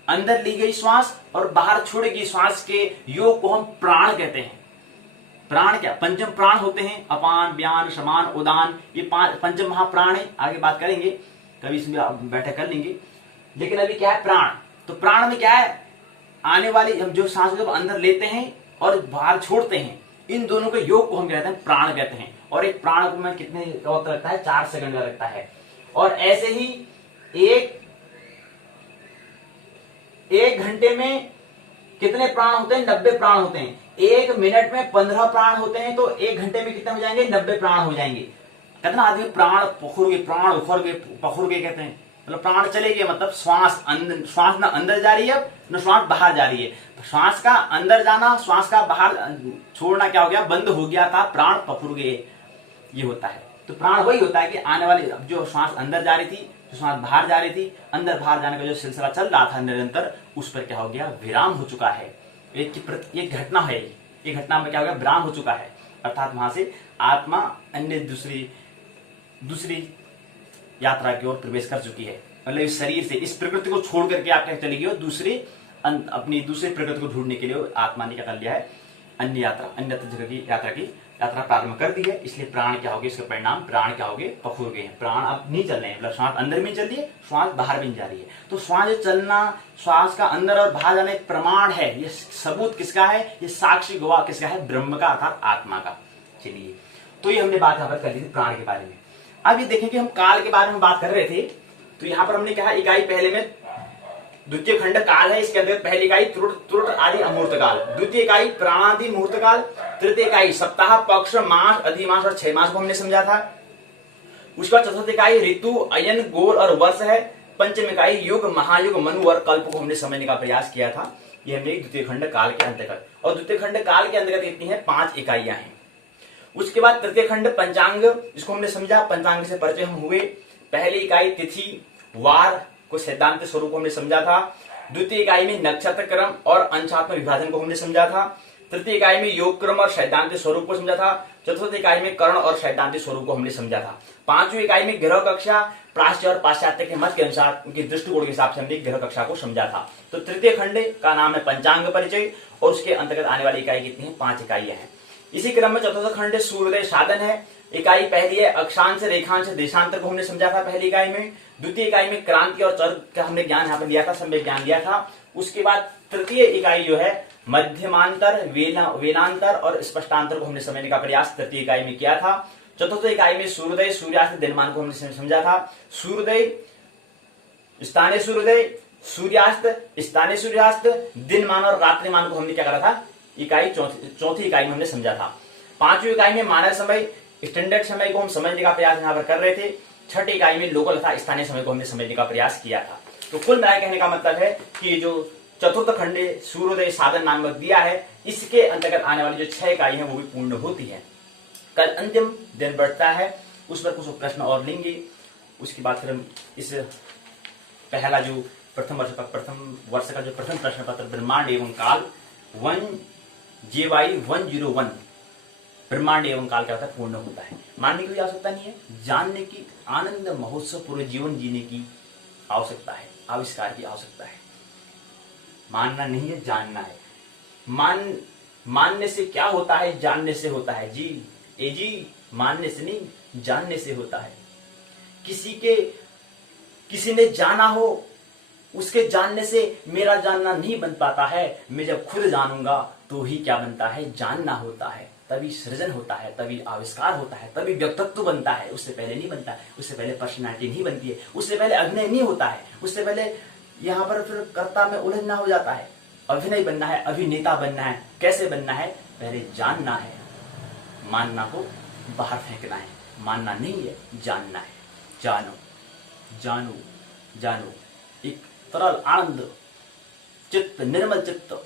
अंदर ली गई श्वास और बाहर छोड़ी गई श्वास के योग को हम प्राण कहते हैं। प्राण क्या, पंचम प्राण होते हैं, अपान व्यान समान उदान, ये 5 पंचम महाप्राण है। आगे बात करेंगे, कभी इसमें बैठक कर लेंगे। लेकिन अभी क्या है, प्राण। तो प्राण में क्या है, आने वाली हम जो सांस जब अंदर लेते हैं और बाहर छोड़ते हैं, इन दोनों के योग को हम कहते हैं प्राण कहते हैं। और एक प्राण को में कितने का वक्त लगता है, 4 सेकंड का लगता है। और ऐसे ही एक घंटे में कितने प्राण होते हैं, 90 प्राण होते हैं। 1 मिनट में 15 प्राण होते हैं, तो 1 घंटे में कितने हो जाएंगे, 90 प्राण हो जाएंगे। कितना आदमी प्राण पखुर गए कहते हैं, मतलब प्राण चले गए, मतलब श्वास ना अंदर जा रही है न श्वास बाहर जा रही है। श्वास का अंदर जाना, श्वास का बाहर छोड़ना क्या हो गया, बंद हो गया था, प्राण पखुर गए, ये होता है। तो प्राण वही होता है कि आने वाली जो श्वास अंदर जा रही थी, जो श्वास बाहर जा रही थी, अंदर बाहर जाने का जो सिलसिला चल रहा था निरंतर, उस पर क्या हो गया, विराम हो चुका है। एक घटना है, ये घटना में क्या हो गया, विराम हो चुका है। अर्थात वहां से आत्मा अन्य दूसरी यात्रा की ओर प्रवेश कर चुकी है। मतलब इस शरीर से, इस प्रकृति को छोड़ करके आप क्या चली गई हो, अपनी दूसरी प्रकृति को ढूंढने के लिए आत्मा ने क्या कर लिया है, अन्य जगह की यात्रा प्रारंभ कर दी है। इसलिए प्राण क्या हो गए, इसके परिणाम प्राण क्या हो गए, पखुर गए हैं। प्राण अब नहीं चल रहे हैं, मतलब श्वास अंदर भी चल रही है, श्वास बाहर भी जा रही है। तो श्वास चलना, श्वास का अंदर और बाहर जाना एक प्रमाण है। ये सबूत किसका है, ये साक्षी गवाह किसका है, ब्रह्म का, अर्थात आत्मा का। चलिए, तो ये हमने बात यहाँ पर कर ली थी प्राण के बारे में। अब ये देखें कि हम काल के बारे में बात कर रहे थे, तो यहाँ पर हमने कहा इकाई पहले में द्वितीय खंड काल है, इसके अंदर पहली इकाई त्रुट आदि अमूर्त काल, द्वितीय इकाई प्राणादि मुहूर्त काल, तृतीय इकाई सप्ताह पक्ष मास अधिमास और 6 मास को हमने समझा था। उसके बाद चतुर्थ इकाई ऋतु अयन गोल और वर्ष है। पंचम इकाई युग महायुग मनु और कल्प को हमने समझने का प्रयास किया था। ये हमने द्वितीय खंड काल के अंतर्गत, और द्वितीय खंड काल के अंतर्गत इतनी है 5 इकाइयां हैं। उसके बाद तृतीय खंड पंचांग, इसको हमने समझा, पंचांग से परिचय हम हुए। पहली इकाई तिथि वार को सैद्धांत स्वरूप को हमने समझा था। द्वितीय इकाई में नक्षत्र क्रम और अंशात्मक विभाजन को हमने समझा था। तृतीय इकाई में योग क्रम और सैद्धांतिक स्वरूप को समझा था। चतुर्थ इकाई में कर्ण और सैद्धांतिक स्वरूप को हमने समझा था। पांचवी इकाई में ग्रह कक्षा, प्राच्य और पाश्चात्य के मत के अनुसार उनके दृष्टिकोण के हिसाब से हमने ग्रह कक्षा को समझा था। तो तृतीय खंड का नाम है पंचांग परिचय, और उसके अंतर्गत आने वाली इकाई कितनी है, 5 इकाइयां हैं। इसी क्रम में चतुर्थ खंड सूर्योदय साधन है। इकाई पहली है अक्षांश रेखांश देशांतर को हमने समझा था पहली इकाई में। द्वितीय इकाई में क्रांति और चर का हमने ज्ञान यहाँ पर लिया था, सम्यक ज्ञान लिया था। उसके बाद तृतीय इकाई जो है मध्यमांतर, वेलांतर और स्पष्टांतर को हमने समझने का प्रयास तृतीय इकाई में किया था। चतुर्थ इकाई में सूर्योदय सूर्यास्त दिनमान को हमने समझा था। सूर्योदय स्थानीय सूर्योदय, सूर्यास्त स्थानीय सूर्यास्त, दिनमान और रात्रिमान को हमने क्या करा था, इकाई चौथी इकाई में हमने समझा था। पांचवी इकाई में मानक समय स्टैंडर्ड समय को हम समझने का प्रयास यहाँ पर कर रहे थे। छठी इकाई में लोकल तथा स्थानीय समय को हमने समझने का प्रयास किया था। तो कुल मिलाकर कहने का मतलब है कि जो चतुर्थ खंडे सूर्योदय साधन नामक दिया है, इसके अंतर्गत आने वाली जो 6 इकाई है वो भी पूर्ण होती है। कल अंतिम दिन बढ़ता है, उस पर कुछ प्रश्न और लेंगे। उसके बाद फिर हम इस पहला जो प्रथम वर्ष का जो प्रथम प्रश्न पत्र ब्रह्मांड एवं काल 1JY101 ब्रह्मांड एवं काल क्या होता है, पूर्ण होता है। मानने की भी आवश्यकता नहीं है, जानने की, आनंद महोत्सव पूरे जीवन जीने की आवश्यकता है, आविष्कार की आवश्यकता है। मानना नहीं है, जानना है। मानने से क्या होता है, जानने से होता है जी। मानने से नहीं, जानने से होता है। किसी ने जाना हो, उसके जानने से मेरा जानना नहीं बन पाता है। मैं जब खुद जानूंगा तो ही क्या बनता है, जानना होता है। तभी सृजन होता है, तभी आविष्कार होता है, तभी व्यक्तित्व बनता है। उससे पहले नहीं बनता है, उससे पहले पर्सनालिटी नहीं बनती है, उससे पहले अभिनय नहीं होता है, उससे पहले यहाँ पर फिर कर्ता में उलझना हो जाता है। अभिनय बनना है, अभिनेता बनना है। कैसे बनना है, पहले जानना है। मानना को बाहर फेंकना है, मानना नहीं है, जानना है। जानो एक तरल आनंद चित्त, निर्मल चित्त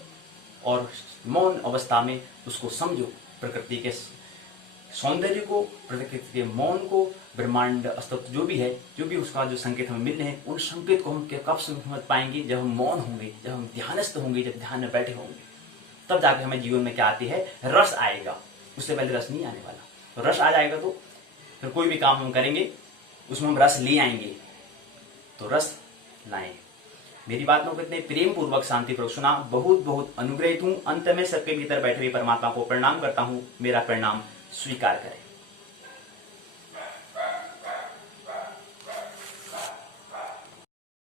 और मौन अवस्था में उसको समझो। प्रकृति के सौंदर्य को, प्रकृति के मौन को, ब्रह्मांड अस्तित्व जो भी है, जो भी उसका जो संकेत हमें मिल रहे हैं, उन संकेत को हम कब समझ पाएंगे, जब हम मौन होंगे, जब हम ध्यानस्थ होंगे, जब ध्यान में बैठे होंगे, तब जाके हमें जीवन में क्या आती है, रस आएगा। उससे पहले रस नहीं आने वाला। तो रस आ जाएगा तो फिर कोई भी काम हम करेंगे उसमें हम रस ले आएंगे। तो रस लाएं। मेरी बातों को इतने प्रेम पूर्वक, शांति पूर्वक सुना, बहुत बहुत अनुग्रहित हूं। अंत में सबके भीतर बैठे हुए परमात्मा को प्रणाम करता हूं। मेरा प्रणाम स्वीकार करें।